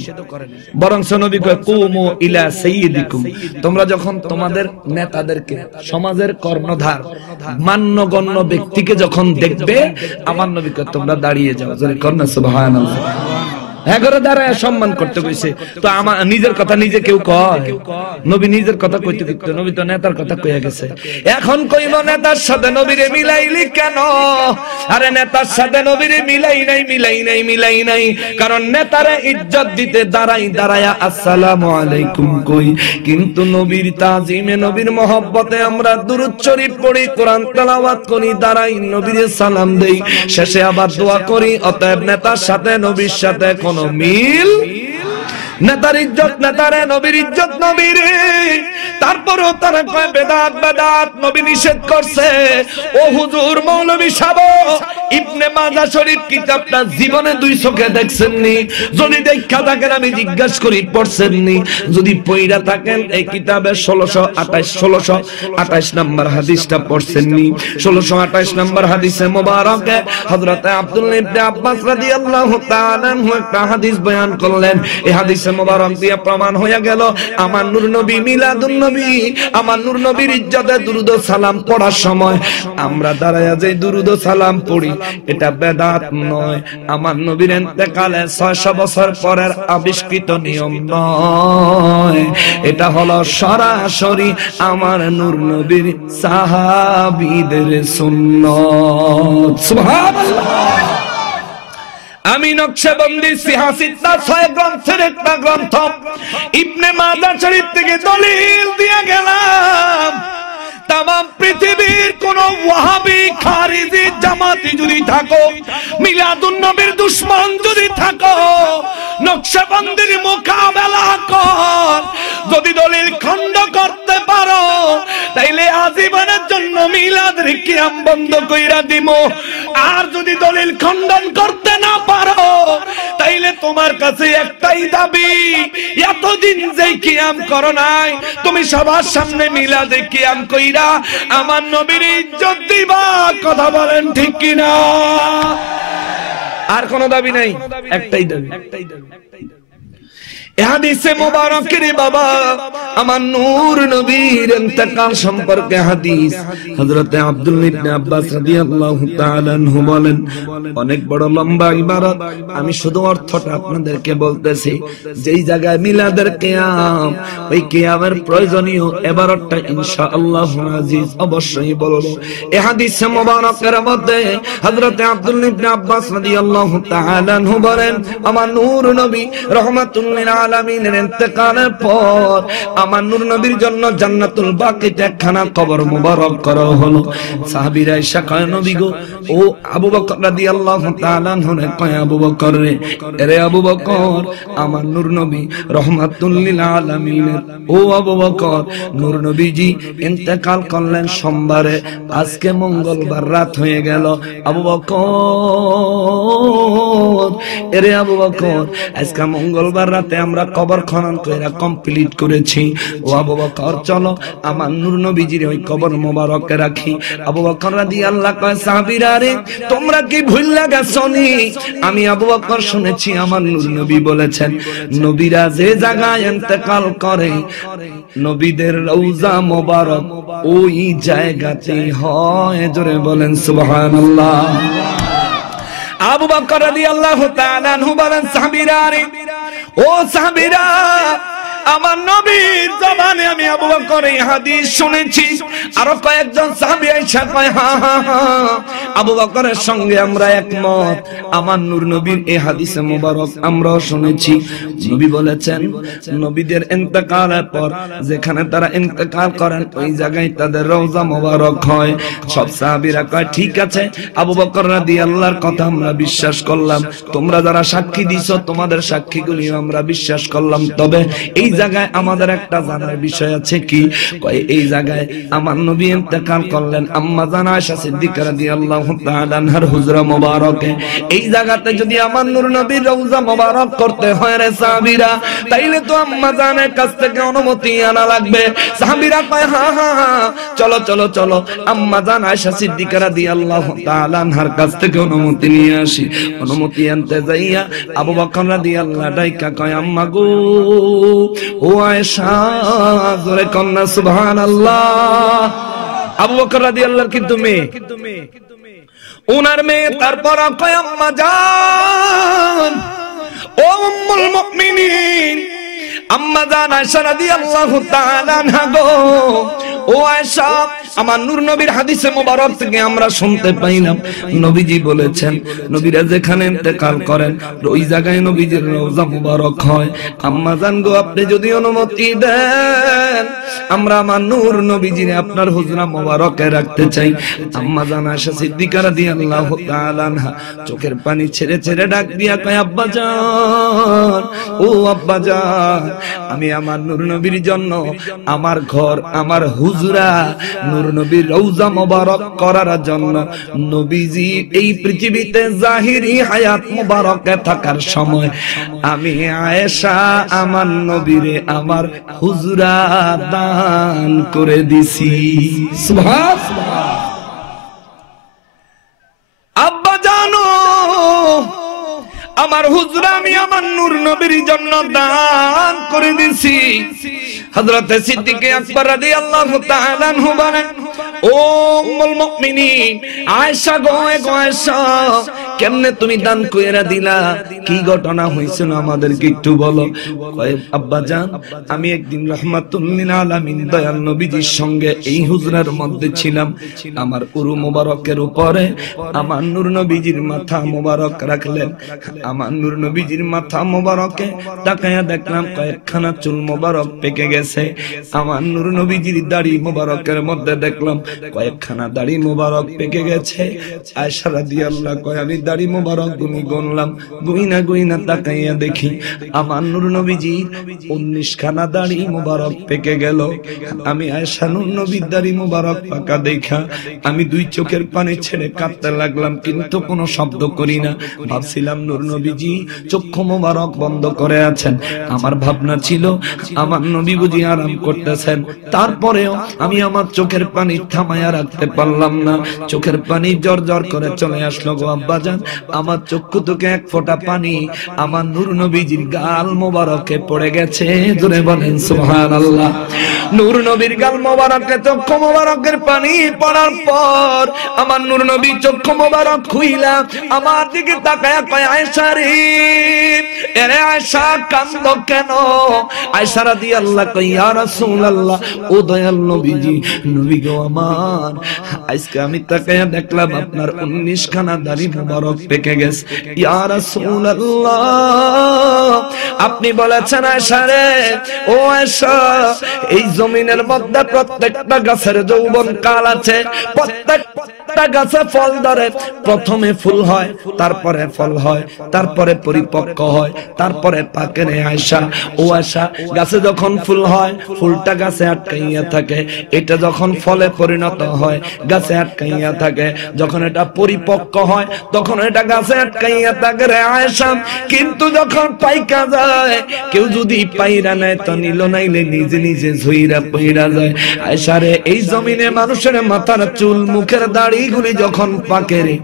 বরং নবী কয় কুমু ইলা সাইয়্যিদিকুম, তোমরা যখন তোমাদের নেতাদেরকে, সমাজের কর্ণধার মান্যগণ্য ব্যক্তিকে যখন দেখবে আমার নবী কয় তোমরা দাঁড়িয়ে যাও, জোরে কন্যা সুবহানাল্লাহ। এগারো দাঁড়ায় সম্মান করতে কইছে, তো আমার নিজের কথা নিজে কেউ কয়? নবী নিজের কথা কইতে কইতে, নবী তো নেতার কথা কইয়া গেছে। এখন কইল নেতার সাথে নবীরে মিলাইলি কেন? আরে নেতার সাথে নবীরে মিলাই নাই, মিলাই নাই, মিলাই নাই, কারণ নেতারে ইজ্জত দিতে দাঁড়াই, দাঁড়ায়া আসসালামু আলাইকুম কই, কিন্তু নবীর তাজিমে, নবীর মহব্বতে আমরা দুরূদ শরীফ পড়ি, কোরআন তেলাওয়াত করি, দাঁড়াই নবীরে সালাম দেই, শেষে আবার দোয়া করি। অতএব নেতার সাথে নবীর সাথে কোন মিল? নেতার ইজ্জত নেতারে, নবীর ইজ্জত নবীরে। তারপরও তারা কয় বেদাত, বেদাত, নবী নিষেধ করছে। ও হুজুর মৌলভী সাহেব, ইবনে মাজাহ শরীফ কিতাবটা জীবনে দুই চোখে দেখছেননি? যদি দেখা থাকেন আমি জিজ্ঞাসা করি পড়ছেননি? যদি পড়া থাকেন এই কিতাবে 1628 নম্বর হাদিসটা পড়ছেননি? 1628 নম্বর হাদিসে মোবারকে হযরত আব্দুল্লাহ ইবনে আব্বাস রাদিয়াল্লাহু তাআলা আনহু একটা হাদিস বয়ান করলেন। এই হাদিসে মোবারক দিয়ে প্রমাণ হয়ে গেল আমার নূর নবী মিলাদুন নবী, আমার নূর নবীর ইজ্জতে দুরূদ ও সালাম পড়ার সময় আমরা দাঁড়ায়া যে দুরূদ ও সালাম পড়ি, এটা বেদাত নয়, আমার নবীর ইন্তেকালে 600 বছর পরের আবিষ্কৃত নিয়ম নয়, এটা হলো সরাসরি আমার নূর নবীর সাহাবীদের সুন্নাত। সুবহানাল্লাহ। আমি নকশবন্দি সিহাসিতা 6 গ্রন্থের একটা গ্রন্থ ইবনে মাজাহ শরীফ থেকে দলিল দিয়ে গেলাম। तमाम পৃথিবীর কোন ওয়াহাবি খারিজি জামাতি যদি থাকো, মিলাদুন নবীর দুশমন যদি থাকো, নকশবন্দির মোকাবেলা কর। যদি দলিল খণ্ড করতে পারো তাইলে আজীবনের জন্য মিলাদের কিয়াম বন্ধ কইরা দিমু। আর যদি দলিল খণ্ডন করতে না পারো তাইলে তোমার কাছে একটাই দাবি, এতদিন যে কিয়াম করো নাই তুমি সবার সামনে মিলাদে কিয়াম কইরা আমার নবীর ইজ্জত দিবা। কথা বলেন ঠিক কিনা? আর কোন দাবি নাই, একটাই দাবি। হাদিসে মুবারকের বাবা আমার নূর নবীর ইন্তেকাল সম্পর্কে হাদিস হযরতে আব্দুল্লাহ ইবনে আব্বাস রাদিয়াল্লাহু তাআলা আনহু বলেন, অনেক বড় লম্বা ইবারত, আমি শুধু অর্থটা আপনাদেরকে বলতেছি। যেই জায়গায় মিলাদের কিয়াম, ওই কিয়ামের প্রয়োজনীয় ইবারতটা ইনশাআল্লাহ আজিজ অবশ্যই বলবো। এই হাদিসে মুবারকের মধ্যে হযরতে আব্দুল্লাহ ইবনে আব্বাস রাদিয়াল্লাহু তাআলা আনহু বলেন, আমার নূর নবী রাহমাতুল লিল আলামিনের ইন্তেকালের পর আমার নূর নবীর জন্য জান্নাতুল বাকিতে একখানা কবর মোবারক করা হলো। সাহাবীরা এসে কয়, নবী গো, ও আবু বকর রাদিয়াল্লাহু তাআলা আনহু কয়, আবু বকর রে আবু বকর, আমার নূর নবী রাহমাতুল লিল আলামিনের ও আবু বকর, নূর নবীজি ইন্তেকাল করলেন সোমবারে, আজকে মঙ্গলবার রাত হয়ে গেল। আবু বকর রে আবু বকর, আজকে মঙ্গলবার রাতে আমরা কবর খনন কইরা কমপ্লিট করেছি। ও আবু বকর, চলো আমার নূর নবীজির ওই কবর মোবারকে রাখি। আবু বকর রাদিয়াল্লাহু কয়, সাহাবীরা রে তোমরা কি ভুইল্লা গেছনি? আমি আবু বকর শুনেছি আমার নূর নবী বলেছেন, নবীরা যে জায়গায় ইন্তেকাল করে নবীদের রওজা মোবারক ওই জায়গাতে হয়। জোরে বলেন সুবহানাল্লাহ। আবু বকর রাদিয়াল্লাহু তাআলা আনহু বলেন, সাহাবীরা রে, ও সাহাবীরা, আমার নবীর জবানে আমি আবু বকর এই হাদিস শুনেছি। আরো কয়েকজন সাহাবী আয়েশা কয়, হ্যাঁ হ্যাঁ হ্যাঁ, আবু বকরের সঙ্গে আমরা একমত, আমার নূর নবীর এই হাদিসে মোবারক আমরাও শুনেছি। নবী বলেছেন, নবীদের ইন্তেকালের পর যেখানে তারা ইন্তেকাল করেন ওই জায়গায় তাদের রওজা মোবারক হয়। সব সাহাবীরা কয়, ঠিক আছে, আবু বকর রাদিয়াল্লাহর কথা আমরা বিশ্বাস করলাম, তোমরা যারা সাক্ষী দিছো তোমাদের সাক্ষীগুলি আমরা বিশ্বাস করলাম, তবে এই জায়গায় আমাদের একটা জানার বিষয় আছে। কি কয়, এই জায়গায় আমার নবী ইন্তেকাল করলেন আম্মা জান আয়েশা সিদ্দিকা রাদিয়াল্লাহু তাআলা আনহার হুজরা মোবারকে। এই জায়গাতে যদি আমার নূর নবীর রওজা মোবারক করতে হয় রে সাহাবীরা, তাইলে তো আম্মা জানের কাছ থেকে অনুমতি আনা লাগবে। সাহাবীরা কয়, হ্যাঁ হ্যাঁ হ্যাঁ, চলো চলো চলো, আম্মা জান আয়েশা সিদ্দিকা রাদিয়াল্লাহু তাআলা আনহার কাছ থেকে অনুমতি নিয়ে আসি। অনুমতি আনতে যাইয়া আবু বকর রাদিয়াল্লাহু ডাইকা কয়, আম্মা গো, ও আয়েশা, জোরে কন্না সুবহানাল্লাহ। আবু বকর রাদিয়াল্লাহু কিন্তু মেয়ে, ওনার মেয়ে। তারপর কয়, আম্মা জান, ও উম্মুল মুমিনিন, আম্মা জান আয়েশা রাদিয়াল্লাহু তাআলা আনহা গো, ও আয়েশা, আমার নূর নবীর হাদিসে মোবারক থেকে আমরা শুনতে পাইলাম নবীজি বলেছেন নবীরা যেখানে ইন্তেকাল করেন ওই জায়গায় নবীজির রওজা মোবারক হয়। আম্মা জান গো, আপনি যদি অনুমতি দেন আমরা আমার নূর নবীজির আপনার হুজরা মোবারকে রাখতে চাই। আম্মা জান আয়েশা সিদ্দিকা রাদিয়াল্লাহু তাআলা আনহা চোখের পানি ছেড়ে ছেড়ে ডাক দিয়া কয়, আব্বা জান, ও আব্বা জান, আমি আমার নূর নবীর জন্য আমার ঘর, আমার হুজরা, নূর নবীর রওজা মোবারক করার জন্য নবীজি এই পৃথিবীতে জাহিরি হায়াত মোবারকে থাকার সময় আমি আয়েশা আমার নবীরে আমার হুজরা দান করে দিছি। সুবহানাল্লাহ। আব্বা জানো, আমার হুজরা আমি আমার নূর নবীর জন্য দান করে দিছি। হযরতে সিদ্দিক আকবর রাদিয়াল্লাহু তাআলা আনহু বলেন, ও উম্মুল মুমিনিন আয়েশা গো, আয়েশা, কেমনে তুমি দান কইরা দিলা, কি ঘটনা হইছিল আমাদেরকে একটু বলো। কয় আব্বা জান, আমি একদিন রাহমাতুল লিল আলামিন দয়াল নবীজির সঙ্গে এই হুজরার মধ্যে ছিলাম। আমার উরু মোবারকের উপরে আমার নূর নবীজির মাথা মোবারক রাখলেন। আমার নূর নবীজির মাথা মোবারকে তাকায়া দেখলাম কয়েকখানা চুল মোবারক পেকে গেছে। আমার নূর নবীজির দাড়ি মোবারকের মধ্যে দেখলাম কয়েকখানা দাড়ি মোবারক পেকে গেছে। আয়েশা রাদিয়াল্লাহু কয় আমি দাড়ি মোবারক গুনলাম, গুইনা তাকাইয়া দেখি আমার নূর নবীজির 19 খানা দাড়ি মোবারক পেকে গেল। আমি আয়েশা নূর নবীর দাড়ি মোবারক পাকা দেখা আমি দুই চোখের পানি ছেড়ে কাঁদতে লাগলাম, কিন্তু কোনো শব্দ করি না। ভাবছিলাম নূর নবীজি চক্ষু মোবারক বন্ধ করে আছেন। আমার ভাবনা ছিল আমার নবী বুঝি আরাম করতেছেন। তারপরেও আমি আমার চোখের পানি থামায়া রাখতে পারলাম না। চোখের পানি জর করে চলে আসলো গো আব্বাজান। আমার চক্ষু থেকে এক ফোঁটা পানি আমার নূর নবীজির গাল মোবারকে পড়ে গেছে। জোরে বলেন সুবহানাল্লাহ। নূর নবীর গাল মোবারকে চক্ষু মোবারকের পানি পড়ার পর আমার নূর নবী চক্ষু মোবারক খুইলা আমার দিকে তাকায়া কয় আয়েশা রে, এরে আয়েশা কান্দো কেন? আয়েশা রাদিয়াল্লাহু কয় ইয়া রাসূলুল্লাহ, ও দয়াল নবীজি, নবী গো আমার, আজকে আমি তাকায়া দেখলাম আপনার 19 খানা দাড়ি মোবারক পেকে গেছে। ইয়া রাসূলুল্লাহ, আপনি বলেছেন আয়েশা রে, ও আয়েশা, এই জমিনের মধ্যে প্রত্যেকটা গাছের যৌবন কাল আছে। প্রত্যেকটা গাছে ফল ধরে, প্রথমে ফুল হয়, তারপরে ফল হয়, তারপরে পরিপক্ক হয়, তারপরে পাকে। রে আয়েশা, ও আয়েশা, গাছে যখন ফুল হয় ফুলটা গাছে আটকাইয়া থাকে, এটা যখন ফলে পরিণত হয় গাছে আটকাইয়া থাকে, যখন এটা পরিপক্ক হয় তখন এটা গাছে আটকাইয়া থাকে রে আয়েশা। কিন্তু যখন পাইকা যায়, কেউ যদি পাইরা নেয় তো নিল, নাইলে নিজে নিজে ঝুইরা পইরা যায়। আয়েশা রে, এই জমিনে মানুষের মাথার চুল মুখের দাড়ি গুলি যখন পাকে রে,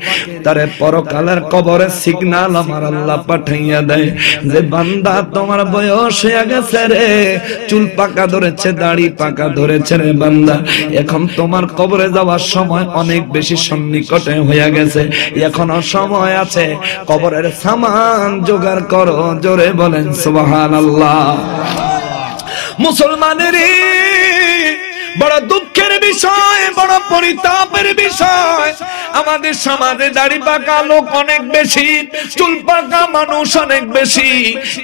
তারে পরকালের কবরে সিগন্যাল আমার আল্লাহ পাঠাইয়া দেয় যে বান্দা তোমার বয়স হয়ে গেছে রে, চুল পাকা ধরেছে, দাড়ি পাকা ধরেছে রে বান্দা, এখন তোমার কবরে যাওয়ার সময় অনেক বেশি সন্নিকটে হয়ে গেছে, এখনো সময় আছে, কবরের সামান জোগাড় করো। জোরে বলেন সুবহানাল্লাহ। মুসলমানের বড় দুঃখের বিষয়, বড় পরিতাপের বিষয়, আমাদের সমাজে দাড়ি পাকা লোক অনেক বেশি, চুল পাকা মানুষ অনেক বেশি,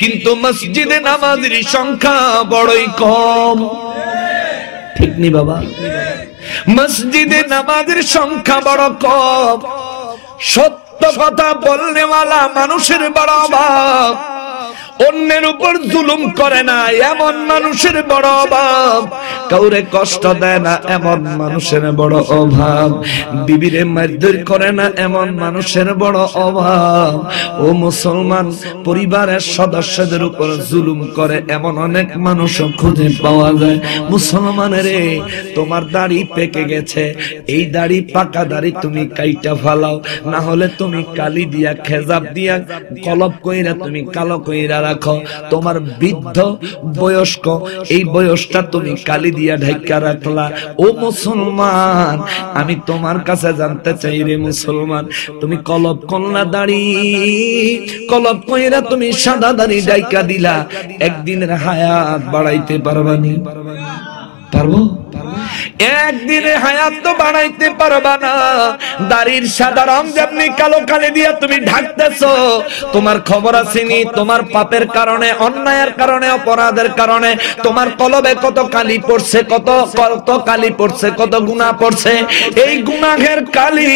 কিন্তু মসজিদে নামাজের সংখ্যা বড়ই কম। ঠিক নি বাবা? মসজিদে নামাজের সংখ্যা বড় কম। সত্য কথা বলনেওয়ালা মানুষের বড় অভাব, অন্যের উপর জুলুম করে না এমন মানুষের বড় অভাব, কাউরে কষ্ট দেয় না এমন মানুষের বড় অভাব, বিবিরে মারধর করে না এমন মানুষের বড় অভাব। ও মুসলমান, পরিবারের সদস্যদের উপর জুলুম করে এমন অনেক মানুষও খুঁজে পাওয়া যায়। মুসলমানের তোমার দাড়ি পেকে গেছে, এই দাড়ি পাকা দাড়ি তুমি কাইটা ফালাও, না হলে তুমি কালি দিয়া খেজাব দিয়া কলব কইরা তুমি কালো কইরা রাখো। তোমার বৃদ্ধ বয়স্ক এই বয়সটা তুমি কালি দিয়া ঢাকা রাখলা। ও মুসলমান, আমি তোমার কাছে জানতে চাই রে মুসলমান, তুমি কলব কন্যা দাড়ি কলব কইরা তুমি সাদা দাড়ি ঢাকা দিলা, একদিনের হায়াত বাড়াইতে পারবানি? পারবো? একদিনে হায়াত তো বাড়াইতে পারবা না। দাড়ির সাদা রং যেমনি কালো কালি দিয়া তুমি ঢাকতেছো, তোমার খবর আসেনি তোমার পাপের কারণে, অন্যায়ের কারণে, অপরাধের কারণে তোমার কলবে কত কালি পড়ছে, কত কালি পড়ছে, কত গুনাহ পড়ছে। এই গুনাহের কালি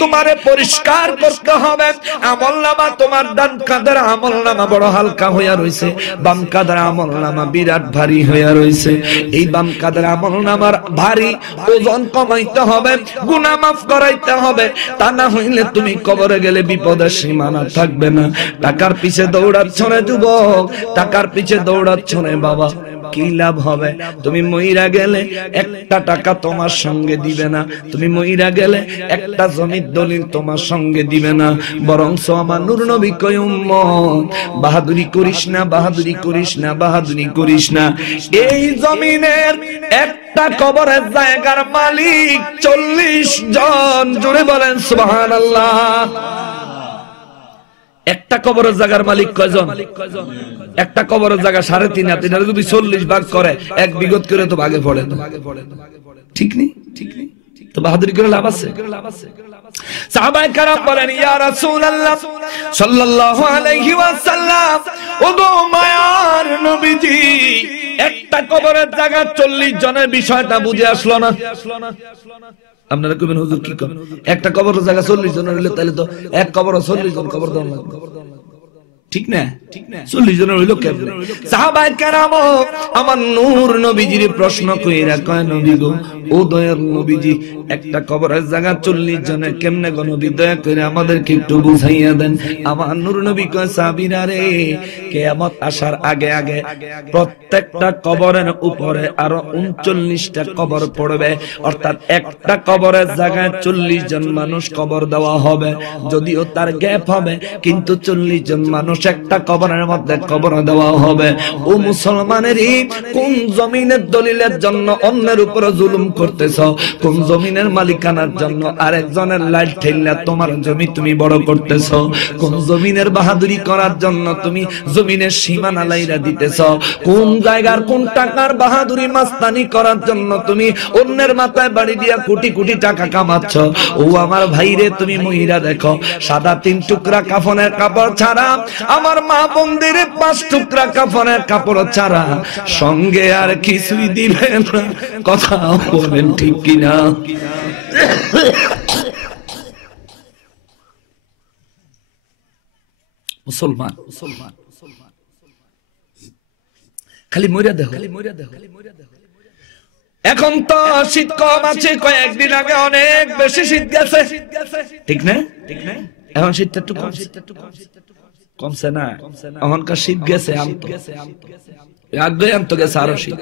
তোমারে পরিষ্কার করতে হবে। আমলনামা তোমার ডান কাঁধের আমলনামা বড় হালকা হইয়া রইছে, বাম কাঁধের আমলনামা বিরাট ভারী হইয়া রইছে। এই বাম কাঁধের আমলনামার ভারী ওজন কমাইতে হবে, গুনাহ মাফ করাইতে হবে, তা না হইলে তুমি কবরে গেলে বিপদের সীমানা থাকবে না। টাকার পিছে দৌড়াচ্ছ না যুবক, টাকার পিছে দৌড়াচ্ছ না বাবা, কি লাভ হবে? তুমি মইরা গেলে একটা টাকা তোমার সঙ্গে দিবে না, তুমি মইরা গেলে একটা জমির দলিল তোমার সঙ্গে দিবে না। বরং আমার নূর নবী কয় উম্মত, বাহাদুরি করিস না, বাহাদুরি করিস না, বাহাদুরি করিস না। এই জমিনের একটা কবরের জায়গার মালিক 40 জন। জোরে বলেন সুবহানাল্লাহ। একটা কবরের জায়গার মালিক কয়জন? একটা কবরের জায়গা 3.5 হাত, এটা যদি 40 ভাগ করে 1 বিঘত করে তো ভাগে পড়ে না, ঠিক নেই? তো বাহাদুরি করে লাভ আছে? সাহাবায়ে কেরাম বলেন, ইয়া রাসূলুল্লাহ সাল্লাল্লাহু আলাইহি ওয়াসাল্লাম, ওগো মায়ার নবীজি, একটা কবরের জায়গা 40 জনের বিষয়টা বুঝে আসলো না। আপনারা কইবেন হুজুর কি করেন, একটা কবরের জায়গা 40 জনের হইলে তাহলে তো এক কবর 40 জন কবর দেওয়া লাগবে, ঠিক না? 40 জনের হইলো কেমনে? সাহাবায়ে কেরাম আমার নূর নবীজির প্রশ্ন কইরা কয়, নবী গো, ও দয়ার নবীজি, একটা কবরের জায়গা 40 জনের কেমনে গো নবী, দয়া করে আমাদেরকে একটু বুঝাইয়া দেন। আমার নূর নবী কয়, সাহাবীরা রে, কিয়ামত আসার আগে আগে প্রত্যেকটা কবরের উপরে আরো 39টা কবর পড়বে, অর্থাৎ একটা কবরের জায়গায় 40 জন মানুষ কবর দেওয়া হবে, যদিও তার গ্যাপ হবে, কিন্তু 40 জন মানুষ একটা কবরের মধ্যে কবর দেওয়া হবে। ও মুসলমানেরই, কোন জমিনের দলিলের জন্য অন্যের উপরে জুলুম করতেছ? কোন জমিনের মালিকানার জন্য আরেকজনের লাইট ঠেললা তোমার জমি তুমি বড় করতেছ? কোন জমিনের বাহাদুরি করার জন্য তুমি জমিনের সীমানা লাইরা দিতেছ? কোন জায়গার কোন টাকার বাহাদুরি মাস্তানি করার জন্য তুমি অন্যের মাথায় বাড়ি দিয়া কোটি কোটি টাকা কামাচ্ছ? ও আমার ভাইরে, তুমি মহিলা দেখো, সাদা 3 টুকরা কাফনের কাপড় ছাড়া, আমার মা বোনদের 5 টুকরা কাফনের কাপড় ছাড়া সঙ্গে আর কিছুই দিবে না। কথা বলেন ঠিক কিনা? মুসলমান খালি মরিয়া দেখো। এখন তো শীত কম আছে, কয়েকদিন আগে অনেক বেশি শীত গেছে, ঠিক না? এখন শীতটা একটু কমছে না, এখনকার শীত গেছে, আগে আনতো গেছে আরো শীত।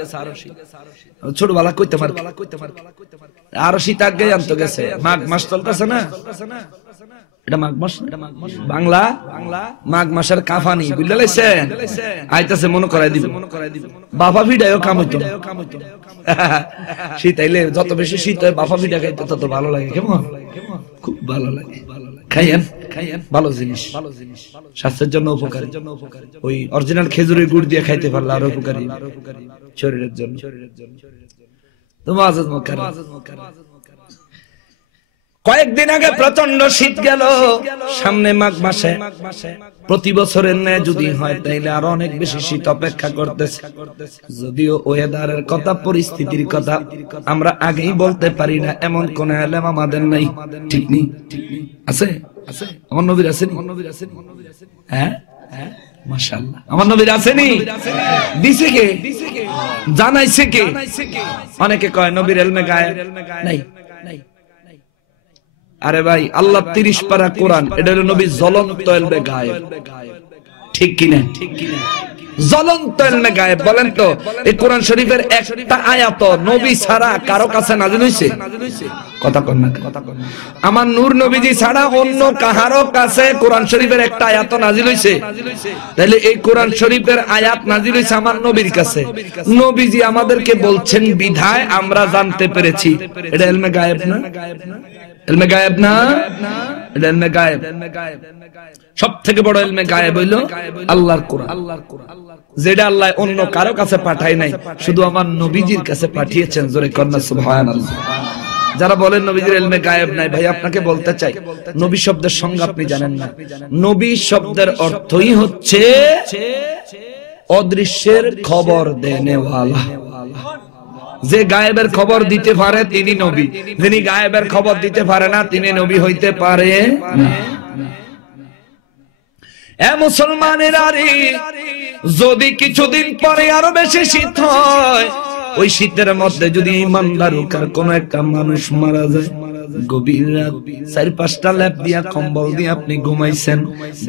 ছোটবেলা কইতে পার আরো শীত আগে আনতো গেছে। মাঘ মাস চলতেছে না, এটা মাঘ মাস, বাংলা মাঘ মাসের কাফানি বুঝলে লাইছেন, আইতাছে মনে করাই দিব। বাফা ভিডাও কাম হইতো, শীত আইলে যত বেশি শীত হয় বাফা ভিডা খাইতে তত ভালো লাগে। কেমন? খুব ভালো লাগে। খাইয়েন, ভালো জিনিস, স্বাস্থ্যের জন্য উপকারী। ওই অরিজিনাল খেজুরের গুড় দিয়ে খাইতে পারলে আরো উপকারী শরীরের জন্য। কয়েকদিন আগে প্রচন্ড শীত গেল, সামনে মাঘ মাসে প্রতি বছরের ন্যায় যদি হয় তাইলে আরো অনেক বেশি শীত অপেক্ষা করতেছে। যদিও ওয়েদারের কথা, পরিস্থিতির কথা আমরা আগেই বলতে পারি না, এমন কোন আলেম আমাদের নাই, ঠিক নেই? আছে? আমার নবীর আসেনি? হ্যাঁ, মাশাআল্লাহ, আমার নবীর আসেনি? দিছে কে? জানাইছে কে? অনেকে কয় নবীর ইলমে গায়েব নাই। আরে ভাই, আল্লাহ 30 পারা কোরআন, এটা হলো নবী জ্বলন্ত ইলমে গায়েব, ঠিক কিনা? জ্বলন্ত ইলমে গায়েব। বলেন তো, এই কোরআন শরীফের একটা আয়াত নবী ছাড়া কারো কাছে নাযিল হইছে? কথা কন না। আমার নূর নবীজি ছাড়া অন্য কাহারো কাছে কোরআন শরীফের একটা আয়াত নাযিল হইছে? তাহলে এই কোরআন শরীফের আয়াত নাযিল হইছে আমার নবীর কাছে, নবীজি আমাদেরকে বলছেন বিধায় আমরা জানতে পেরেছি। এটা ইলমে গায়েব না? ইলমে গায়েব না? এটা ইলমে গায়েব। সব থেকে বড় ইলমে গায়েব হইলো আল্লাহর কোরআন, যেটা আল্লাহ অন্য কারো কাছে পাঠায় নাই, শুধু আমার নবীজির কাছে পাঠিয়েছেন। জোরে কন্যা সুবহানাল্লাহ। যারা বলেন নবীজির ইলমে গায়েব নাই, ভাই আপনাকে বলতে চাই, নবী শব্দের সংজ্ঞা আপনি জানেন না। নবী শব্দের অর্থই হচ্ছে অদৃশ্যের খবর দেনেওয়ালা। যে গায়েবের খবর দিতে পারে তিনি নবী, যিনি গায়েবের খবর দিতে পারে না তিনি নবী হইতে পারে না। এ মুসলমানেরা রে, যদি কিছুদিন পরে আরো বেশি শীত হয়, ওই শীতের মধ্যে যদি ইমানদার কোন একটা মানুষ মারা যায়, গভীর রাত 4-5টা লেপ দিয়া কম্বল দিয়ে আপনি ঘুমাইছেন,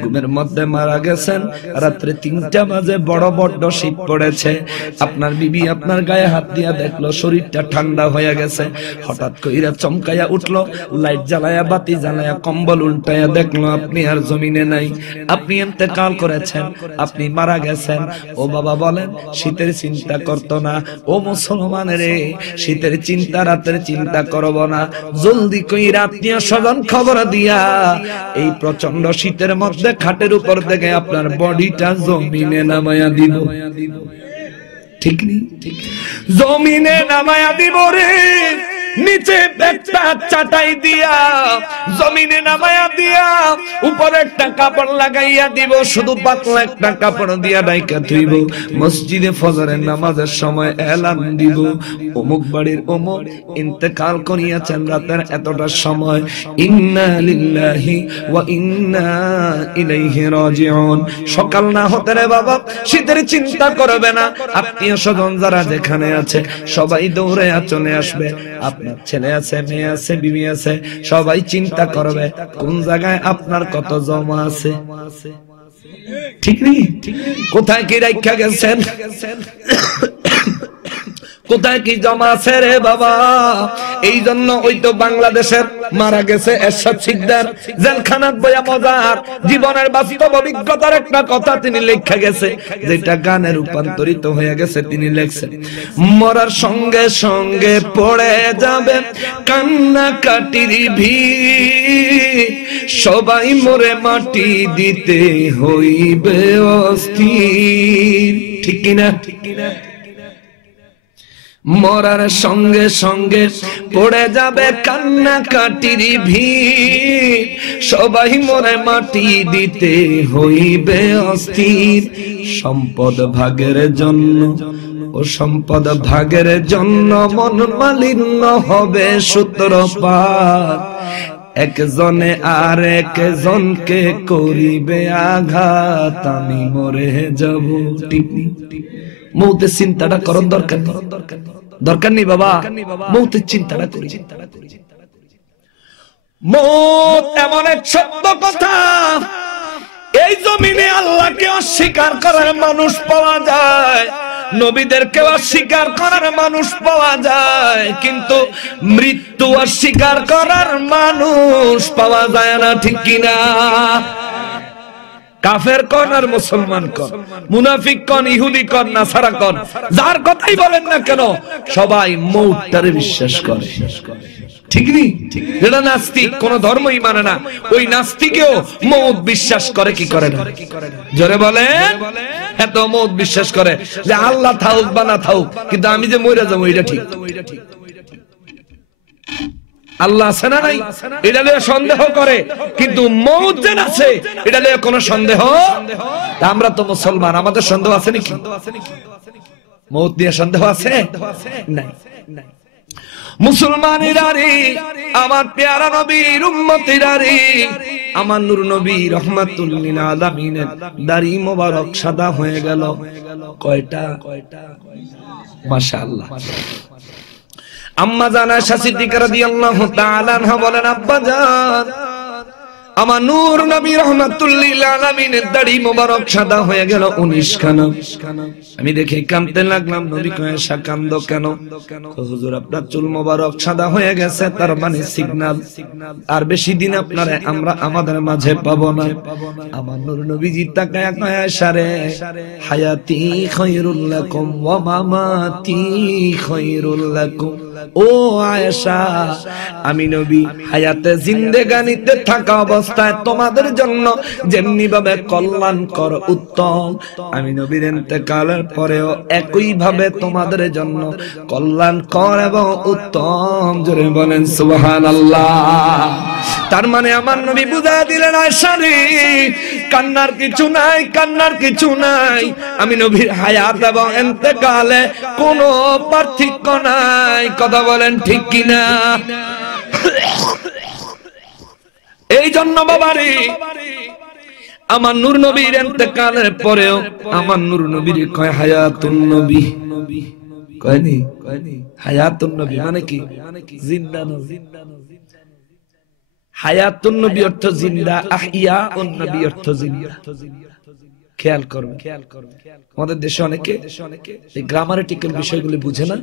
ঘুমের মধ্যে মারা গেছেন, রাত্রে 3টা বাজে, বড় বড় শীত পড়েছে, আপনার বিবি আপনার গায়ে হাত দিয়া দেখলো শরীরটা ঠান্ডা হয়ে গেছে, হঠাৎ কইরা চমকাইয়া উঠলো, লাইট জ্বালায়া বাতি জ্বালায়া কম্বল উল্টায়া দেখলো আপনি আর জমিনে নাই, আপনি ইন্তেকাল করেছেন, আপনি মারা গেছেন। ও বাবা বলেন, শীতের চিন্তা করতো না? ও মুসলমানের, শীতের চিন্তা রাতের চিন্তা করব না, জলদি কইরা আত্মীয় স্বজন খবর দিয়া এই প্রচন্ড শীতের মধ্যে খাটের উপর থেকে আপনার বডিটা জমিনে নামায়া দিব। ঠিক নেই? জমিনে নামায়া দিব রে, নিচে একটা চাটাই দিয়া জমিনে নামায়া দিয়া উপরে একটা কাপড় লাগাইয়া দিব, শুধু পাতলা একটা কাপড় দিয়া ডাইকা থইব। মসজিদে ফজরের নামাজের সময় এলান দিব, অমুক বাড়ির অমুক ইন্তেকাল করিয়াছেন রাতের এতটা সময়, ইন্না লিল্লাহি ওয়া ইন্না ইলাইহি রাজিউন। সকাল না হতে রে বাবা শীতের চিন্তা করবে না, আত্মীয় স্বজন যারা যেখানে আছে সবাই দৌড়ে চলে আসবে। আপনার ছেলে আছে, মেয়ে আছে, বিবি আছে, সবাই চিন্তা করবে কোন জায়গায় আপনার কত জমা আছে। ঠিক নেই? কোথায় কি রাখা গেছেন, কোথায় কি জমা আছে রে বাবা। এই জন্য ওই তো বাংলাদেশের মারা গেছে এরশাদ সিকদার, জেলখানাত বয়া মজার জীবনের বাস্তব অভিজ্ঞতার একটা কথা তিনি লেখা গেছে, যেটা গানে রূপান্তরিত হয়ে গেছে। তিনি লেখছেন, মরার সঙ্গে সঙ্গে পড়ে যাবে কান্না কাটির ভিড়, সবাই মরে মাটি দিতে হইবে অস্থির। ঠিক কিনা? ঠিক কিনা? মরার সঙ্গে সঙ্গে পড়ে যাবে কান্না কাটির ভিড়, সবাই মরে মাটি দিতে হইবে অস্থির। সম্পদ ভাগের জন্য ও সম্পদ ভাগের জন্য মন মালিন্য হবে সূত্রপাত, একজনে আর একজনকে করিবে আঘাত, আমি মরে যাব। মৌতের চিন্তাটা করার দরকার দরকার নেই বাবা, মৌতের চিন্তাটা করি। মৌত এমন এক সত্য কথা, এই জমিনে আল্লাহকে অস্বীকার করার মানুষ পাওয়া যায়, নবীদেরকে অস্বীকার করার মানুষ পাওয়া যায়, কিন্তু মৃত্যু অস্বীকার করার মানুষ পাওয়া যায় না। ঠিক কিনা? কাফের কোন আর মুসলমান কোন, মুনাফিক কোন, ইহুদি কোন, নাসারা কোন, যার কথাই বলেন না কেন সবাই মৌতটারে বিশ্বাস করে। ঠিক নেই? যেটা নাস্তিক, কোন ধর্মই মানে না, ওই নাস্তিকেও মৌত বিশ্বাস করে কি করে না? জোরে বলে, এত মৌত বিশ্বাস করে যে আল্লাহ থাউক বা না থাউক, কিন্তু আমি যে মরে যাবো এটা ঠিক। আল্লাহ আছে না নাই এটা নিয়ে সন্দেহ করে, কিন্তু মৌত যে আছে এটা নিয়ে কোনো সন্দেহ। আমরা তো মুসলমান, আমাদের সন্দেহ আছে নাকি? মৌত নিয়ে সন্দেহ আছে? নাই। মুসলমানেরা রে, আমার পেয়ারা নবীর উম্মতেরা রে, আমার নূর নবী রাহমাতুল লিল আলামিনের দাড়ি মোবারক সাদা হয়ে গেল কয়টা? মাশাআল্লাহ। আম্মা জান আয়েশা সিদ্দিকা রাদিয়াল্লাহু তাআলা আনহা বলেন, আব্বা জান আমার নূর নবী রাহমাতুল লিল আলামিনের দাড়ি মোবারক সাদা হয়ে গেল 19 খানা। আমি দেখে কাঁদতে লাগলাম। নবী কয়, আয়েশা কাঁদো কেন? হুজুর আপনার চুল মোবারক সাদা হয়ে গেছে, তার মানে সিগন্যাল আর বেশি দিন আপনারা আমরা আমাদের মাঝে পাবো না। আমার নূর নবীজি তাকায়া কয়, আয়েশা রে, হায়াতি খায়রুল লাকুম ওয়া মামাতি খায়রুল লাকুম। ও আয়েশা, আমি নবী হায়াতে জিন্দেগানিতে থাকা অবস্থায় তোমাদের জন্য যেমনি ভাবে কল্যাণকর উত্তম, আমি নবীর ইন্তেকালের পরেও একই ভাবে তোমাদের জন্য কল্যাণকর এবং উত্তম। জোরে বলেন সুবহানাল্লাহ। তার মানে আমার নবী বুঝায় দিলেন, আয়েশা রে, কান্নার কিছু নাই, কান্নার কিছু নাই। আমি নবীর হায়াত এবং ইন্তেকালে কোনো পার্থক্য নাই। কথা বলেন ঠিক কিনা? এই জন্য বাবারে, আমার নূর নবীর ইন্তেকালের পরেও আমার নূর নবীর কয় হায়াতুন নবী। কয়নি? হায়াতুন নবী মানে কি? জিন্দা নবী। হায়াতুন নবী অর্থ জিন্দা, আহিয়াউন নবী অর্থ জিন্দা। খেয়াল করবে, আমাদের দেশে অনেকে এই গ্রামারেটিক্যাল বিষয়গুলি বুঝে না,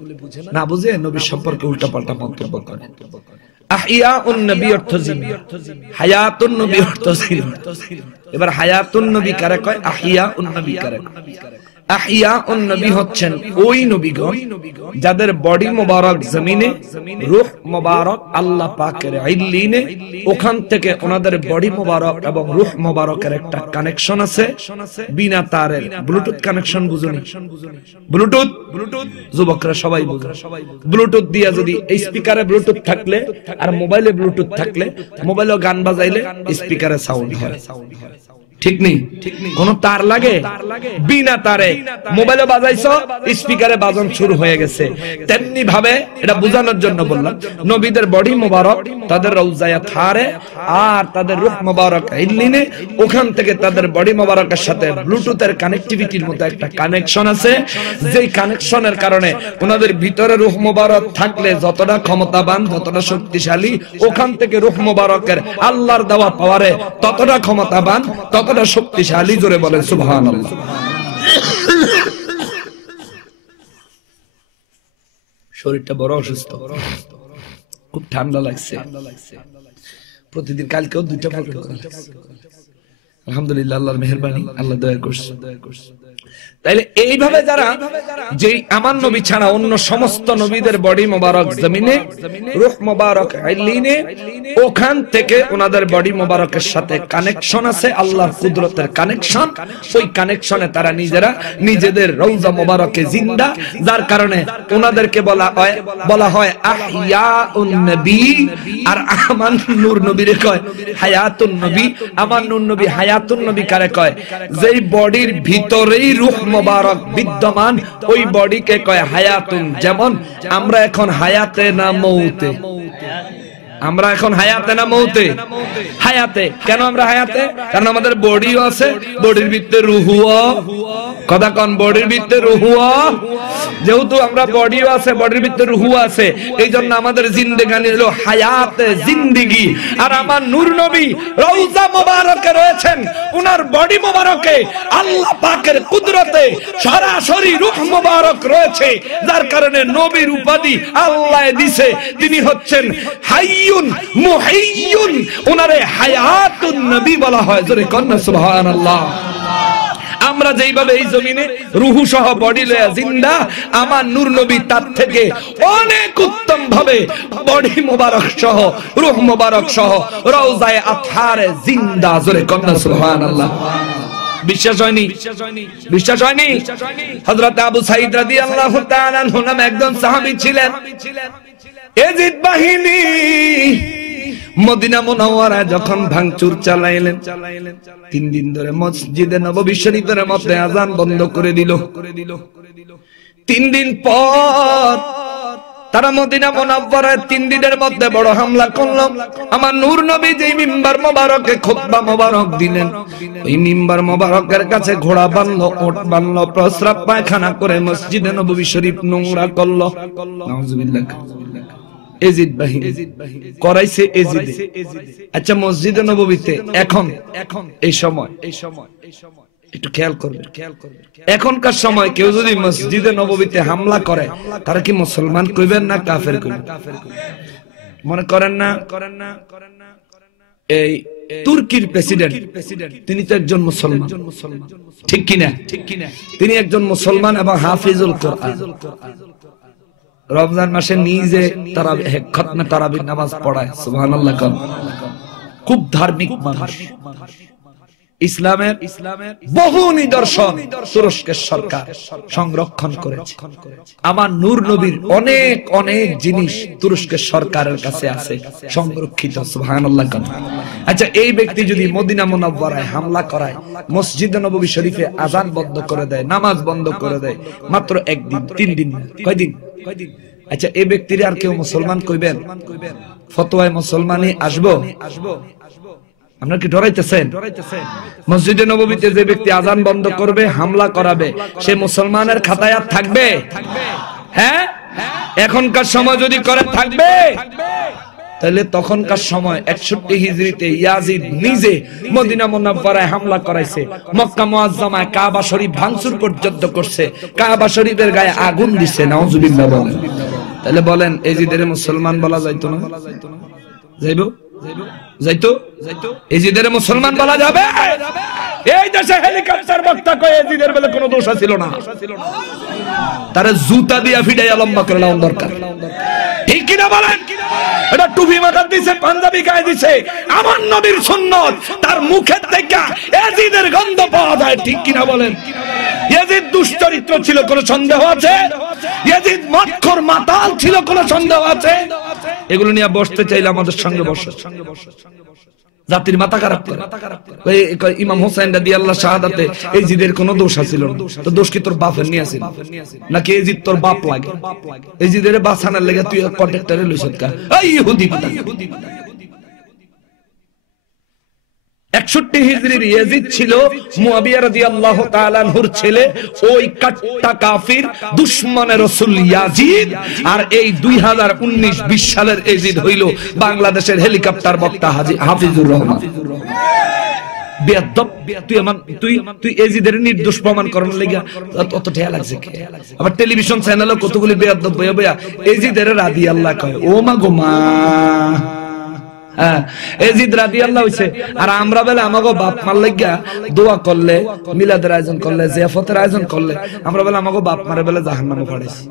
না বুঝে নবী সম্পর্কে উল্টাপাল্টা মন্তব্য করে। আহিয়াউন নবী অর্থ জিন্দা, হায়াতুন নবী অর্থ জিন্দা। এবার হায়াতুন নবী কারে কয়, আহিয়াউন নবী কারে কয়? আহিয়াউন নবী হচ্ছেন ওই নবীগণ যাদের বডি মোবারক জমিনে, রূহ মোবারক আল্লাহ পাকের ইল্লিনে, ওখান থেকে ওনাদের বডি মোবারক এবং রূহ মোবারকের একটা কানেকশন আছে বিনা তারের, ব্লুটুথ কানেকশন। বুঝুনি ব্লুটুথ? যুবকরা সবাই বুঝে। ব্লুটুথ দিয়া যদি এই স্পিকারে ব্লুটুথ থাকলে আর মোবাইলে ব্লুটুথ থাকলে, মোবাইলে গান বাজাইলে স্পিকারে সাউন্ড হয়, ঠিক নেই? কোন তার লাগে? বিনা তারে মোবাইলে বাজাইছো, স্পিকারে বাজন শুরু হয়ে গেছে। তেমনি ভাবে এটা বোঝানোর জন্য বললাম, নবীদের বডি মোবারক তাদের রওজায়ে থারে আর তাদের রূহ মোবারক ইল্লিনে, ওখান থেকে তাদের বডি মোবারকের সাথে ব্লুটুথের কানেক্টিভিটির মতো একটা কানেকশন আছে, যেই কানেকশনের কারণে ওনাদের ভিতরে রূহ মোবারক থাকলে যতটা ক্ষমতাবান, যতটা শক্তিশালী, ওখান থেকে রূহ মোবারকের আল্লাহর দেওয়া পাওয়ারে ততটা ক্ষমতাবান, ততটা শক্তিশালী। জোরে বলেন সুবহানাল্লাহ। শরীরটা বড় অসুস্থ, খুব ঠান্ডা লাগছে। প্রতিদিন কালকেও 2টা ফল আলহামদুলিল্লাহ, আল্লাহর মেহেরবানি, আল্লাহ দয়া করছে। তাইলে এইভাবে যারা যে আমার নবী ছাড়া অন্য সমস্ত নবীদের বডি মোবারক জমিনে, রূহ মোবারক ইল্লিনে, ওখান থেকে ওনাদের বডি মোবারকের সাথে কানেকশন আছে, আল্লাহর কুদরতের কানেকশন। ওই কানেকশনে তারা নিজেরা নিজেদের রওজা মোবারকে জিন্দা, যার কারণে ওনাদেরকে বলা হয় আহিয়াউন নবী। আর আমার নূর নবীরে কয় হায়াতুন নবী। আমার নূর নবী হায়াতুন নবী কারে কয়? যেই বডির ভিতরেই রূহ মোবারক বিদ্যমান, ওই বডিকে কয় হায়াতুন। যেমন আমরা এখন হায়াতে না মৌতে? আমরা এখন হায়াতে না মৌতে? হায়াতে। কেন আমরা হায়াতে? কারণ আমাদের বডিও আছে, বডির ভিতরে রুহুও। কথা কোন? বডির ভিতরে রুহুও। যেহেতু আমরা বডিও আছে, বডির ভিতরে রুহু আছে, এই জন্য আমাদের জিন্দেগানি হলো হায়াতে জিন্দেগি। আর আমার নূর নবী রওজা মোবারকে রয়েছেন, উনার বডি মোবারকে আল্লাহ পাকের কুদরতে সরাসরি রূহ মোবারক রয়েছে, যার কারণে নবীর উপাধি আল্লাহ দিছে। তিনি হচ্ছেন হাইয়ুন মুহাইয়ুন, উনারে হায়াতুন নবী বলা হয়। জোরে কন্না সুবহানাল্লাহ। আমরা যেইভাবে এই জমিনে রুহু সহ বডি লয়া জিন্দা, আমার নূর নবী তার থেকে অনেক উত্তম ভাবে বডি মোবারক সহ, রূহ মোবারক সহ রওজায়ে আতহারে জিন্দা। জোরে কন্না সুবহানাল্লাহ। বিশ্বাস হয়নি? বিশ্বাস হয়নি? হযরত আবু সাঈদ রাদিয়াল্লাহু তাআলা আনহু নামে একজন সাহাবী ছিলেন। এজিদ বাহিনী মদিনা মুনাওয়ারায় যখন ভাঙচুর চালাইলেন, 3 দিন ধরে মসজিদে নববী শরীফের মধ্যে আযান বন্ধ করে দিল। 3 দিন পর তারা মদিনা মুনাওয়ারায় 3 দিনের মধ্যে বড় হামলা করল। আমার নূর নবী যেই মিম্বার মোবারকে খুতবা মোবারক দিলেন, ওই মিম্বার মোবারকের কাছে ঘোড়া বানলো, ওট বানলো, প্রস্রাব পায়খানা করে মসজিদে নববী শরীফ নোংরা করলো। নাউজুবিল্লাহ। এজিদ বাহিনী করাইছে এজিদে। আচ্ছা, মসজিদে নববীতে এখন এই সময় একটু খেয়াল করবে, এখনকার সময় কেউ যদি মসজিদে নববীতে হামলা করে, তারা কি মুসলমান কইবেন না কাফের কইবেন? মনে করেন না এই তুর্কির প্রেসিডেন্ট, তিনি তো একজন মুসলমান, ঠিক কিনা? তিনি একজন মুসলমান এবং হাফিজুল কোরআন। রমজান মাসে নিজে খতমে তারাবির নামাজ পড়ায়। সুবহানাল্লাহ। খুব ধার্মিক মানুষ। ইসলামের বহু নিদর্শন তুরস্কের সরকার সংরক্ষণ করেছে। আমার নূর নবীর অনেক অনেক জিনিস তুরস্কের সরকারের কাছে আছে সংরক্ষিত। সুবহানাল্লাহ। আচ্ছা, এই ব্যক্তি যদি মদিনা মুনাওয়ারায় হামলা করায়, মসজিদে নববী শরীফে আযান বন্ধ করে দেয়, নামাজ বন্ধ করে দেয়, মাত্র 1 দিন 3 দিন, কয়দিন? আচ্ছা, এই ব্যক্তির আর কেউ মুসলমান কইবেন? ফতোয়ায় মুসলমানই আসবো? আপনারা কি ডরাইতেছেন? মসজিদে নববীতে যে ব্যক্তি আযান বন্ধ করবে, হামলা করাবে, সে মুসলমানের খাতায় আর থাকবে? হ্যাঁ, এখনকার সময় যদি করে থাকবে, তাহলে তখনকার সময় 61 হিজরিতে ইয়াজিদ নিজে মদিনা মুনাওয়ারায় হামলা করাইছে, মক্কা মুআজ্জামায় কাবা শরীফ ভাঙচুর পর্যন্ত করছে, কাবা শরীফের গায়ে আগুন দিছে। নাউজুবিল্লাহ বলেন। তাহলে বলেন, এজিদের মুসলমান বলা যাইতো না? যাইতো? এজিদের মুসলমান বলা যাবে? এই দেশে হেলিকপ্টার বক্তা কয় এজিদের বেলা কোনো দোষ ছিল না, তারে জুতা দিয়া ফিডাইয়া লম্বা করে নেওয়া দরকার। ঠিক কিনা বলেন? এটা টুপি মাথা দিছে, পাঞ্জাবি গায়ে দিছে, আমার নবীর সুন্নত, তার মুখের থেকে এজিদের গন্ধ পাওয়া যায়। ঠিক কিনা বলেন? ইয়াজিদ দুশ্চরিত্র ছিল, কোনো সন্দেহ আছে? ইয়াজিদ মদখোর মাতাল ছিল, কোনো সন্দেহ আছে? এগুলো নিয়ে বসতে চাইলে আমাদের সঙ্গে বসে, জাতির মাথা খারাপ করে। ইমাম হোসেন রাদিয়াল্লাহু শাহাদাতে এজিদের কোনো দোষ ছিল না, তো দোষ কি তোর বাপের নিয়ে আছে নাকি এজিদ তোর বাপ লাগে? এজিদের বাঁচানোর লেগে তুই কন্ট্রাক্টরে লইছত কা? এই ইহুদি পিতা। 61 হিজরির ইয়াজিদ ছিল মুয়াবিয়া রাদিয়াল্লাহু তাআলা আনহুর ছেলে, ওই কাট্টা কাফির দুশমনের রাসূল ইয়াজিদ। আর এই 2019-20 সালের ইয়াজিদ হইল বাংলাদেশের হেলিকপ্টার বক্তা হাফিজুর রহমান। বেয়াদব, তুই এজিদের নির্দোষ প্রমাণ করার লাগা অত ঠেয়া লাগছে। আবার টেলিভিশন চ্যানেলে কতগুলি বেয়াদব বইয়া এজিদের রাদিয়াল্লাহু কয়, ও মা গো মা। এজিদ রাদিয়াল্লাহু হইছে, আর আমরা বেলা আমাগো বাপ মার লাগিয়া দোয়া করলে, মিলাদের আয়োজন করলে, জিয়াফতের আয়োজন করলে, আমরা বেলা আমাগো বাপ মারে বেলা জাহান্নামে পাঠাইছি।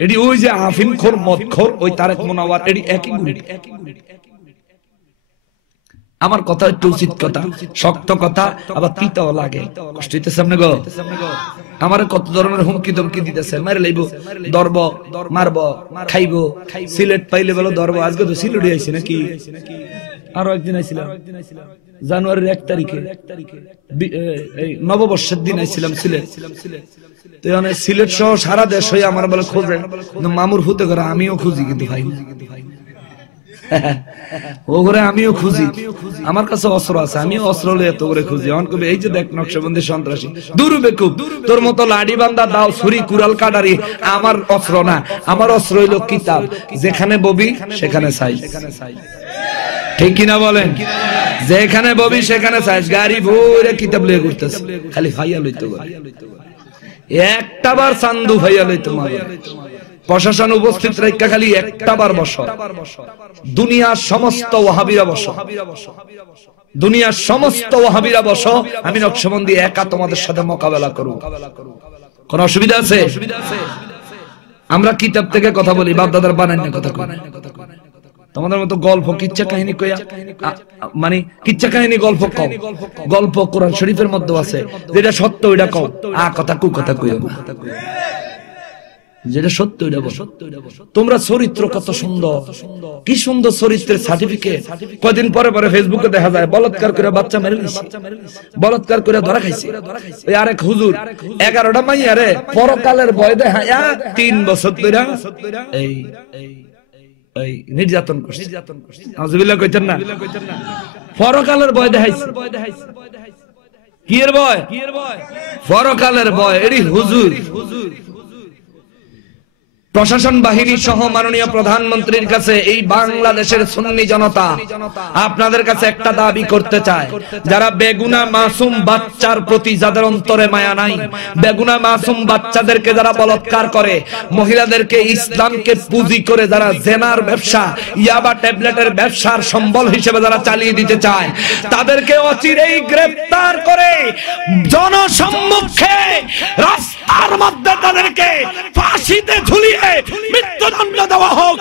এডি ওই যে আফিম খোর, মদ খোর, ওই তারেক মুনাওয়ার, এডি একই গুলি। আমার কথা একটু উচিত কথা, শক্ত কথা, আবার তিতাও লাগে। কষ্ট হইতেছে সামনে গো। আমার কত ধরনের হুমকি ধমকি দিতেছে, মারে লাইব, দরব, মারব, খাইব, সিলেট পাইলে বলো দরব। আজকে তো সিলেট আইছে নাকি? আরো একদিন আইছিলাম জানুয়ারির 1 তারিখে, এই নববর্ষের দিন আইছিলাম সিলেট। তো মানে সিলেট সহ সারা দেশ হয়ে আমার বলে খোঁজে, মামুর হুতে করে আমিও খুঁজি, কিন্তু ভাই ও করে আমিও খুঁজি, আমার কাছে অস্ত্র আছে, আমিও অস্ত্র লয়ে এত করে খুঁজি। অন কবে এই যে দেখ নকশবন্দি সন্ত্রাসী, দূর বেকুব, তোর মতো লাডি বান্দা দাও ছুরি কুড়াল কাটারি আমার অস্ত্র না। আমার অস্ত্র হইল কিতাব, যেখানে ববি সেখানে সাইজ। ঠিক কিনা বলেন? যেখানে ববি সেখানে সাইজ। গাড়ি ভরে কিতাব লয়ে ঘুরতেছে, খালি ভাইয়া লইতে একটা বার চান্দু ভাইয়া লইতে মারে। প্রশাসন উপস্থিত রেখা খালি একটা বার বসো, দুনিয়ার সমস্ত ওয়াহাবিরা বসো, দুনিয়ার সমস্ত ওয়াহাবিরা বসো, আমি নকশবন্দি একা তোমাদের সাথে মোকাবেলা করব। কোন অসুবিধা আছে? আমরা কিতাব থেকে কথা বলি, বাপ দাদার বানান্য কথা কই। তোমাদের মতো গল্প কিচ্ছা কাহিনী কইয়া, মানে কিচ্ছা কাহিনী গল্প কও, গল্প কোরআন শরীফের মধ্যে আছে, যেটা সত্য ওইটা কও, আ কথা কু কথা কইও না। যেটা সত্য ওইটা বলো। তোমরা চরিত্র কত সুন্দর, কি সুন্দর চরিত্রের সার্টিফিকেট। কয়দিন পরে পরে ফেসবুকে দেখা যায় বলাৎকার করে বাচ্চা মেরে নিছে, বলাৎকার করে ধরা খাইছে। ওই আরেক হুজুর 11টা মাইয়ারে পরকালের ভয় দেখায়া 3 বছর ধরে এই এই নির্যাতন করছে। আউযুবিল্লাহ কইতেন না? পরকালের ভয় দেখাইছে। কি এর ভয়? পরকালের ভয়। এরি হুজুর প্রশাসন বাহিনী সহ মাননীয় প্রধানমন্ত্রীর কাছে এই বাংলাদেশের সুন্নি জনতা আপনাদের কাছে একটা দাবি করতে চায়, যারা বেগুনা মাসুম বাচ্চার প্রতি যাদের অন্তরে মায়া নাই, বেগুনা মাসুম বাচ্চাদেরকে যারা বলাৎকার করে, মহিলাদেরকে ইসলামকে পুঁজি করে যারা জেনার ব্যবসা, ইয়াবা ট্যাবলেটের ব্যবসার সম্বল হিসেবে যারা চালিয়ে দিতে চায়, তাদেরকে অচিরেই গ্রেফতার করে জনসম্মুখে রাস্তার মধ্যে তাদেরকে ফাঁসিতে ঝুলিয়ে মৃত্যুদণ্ড দেওয়া হোক।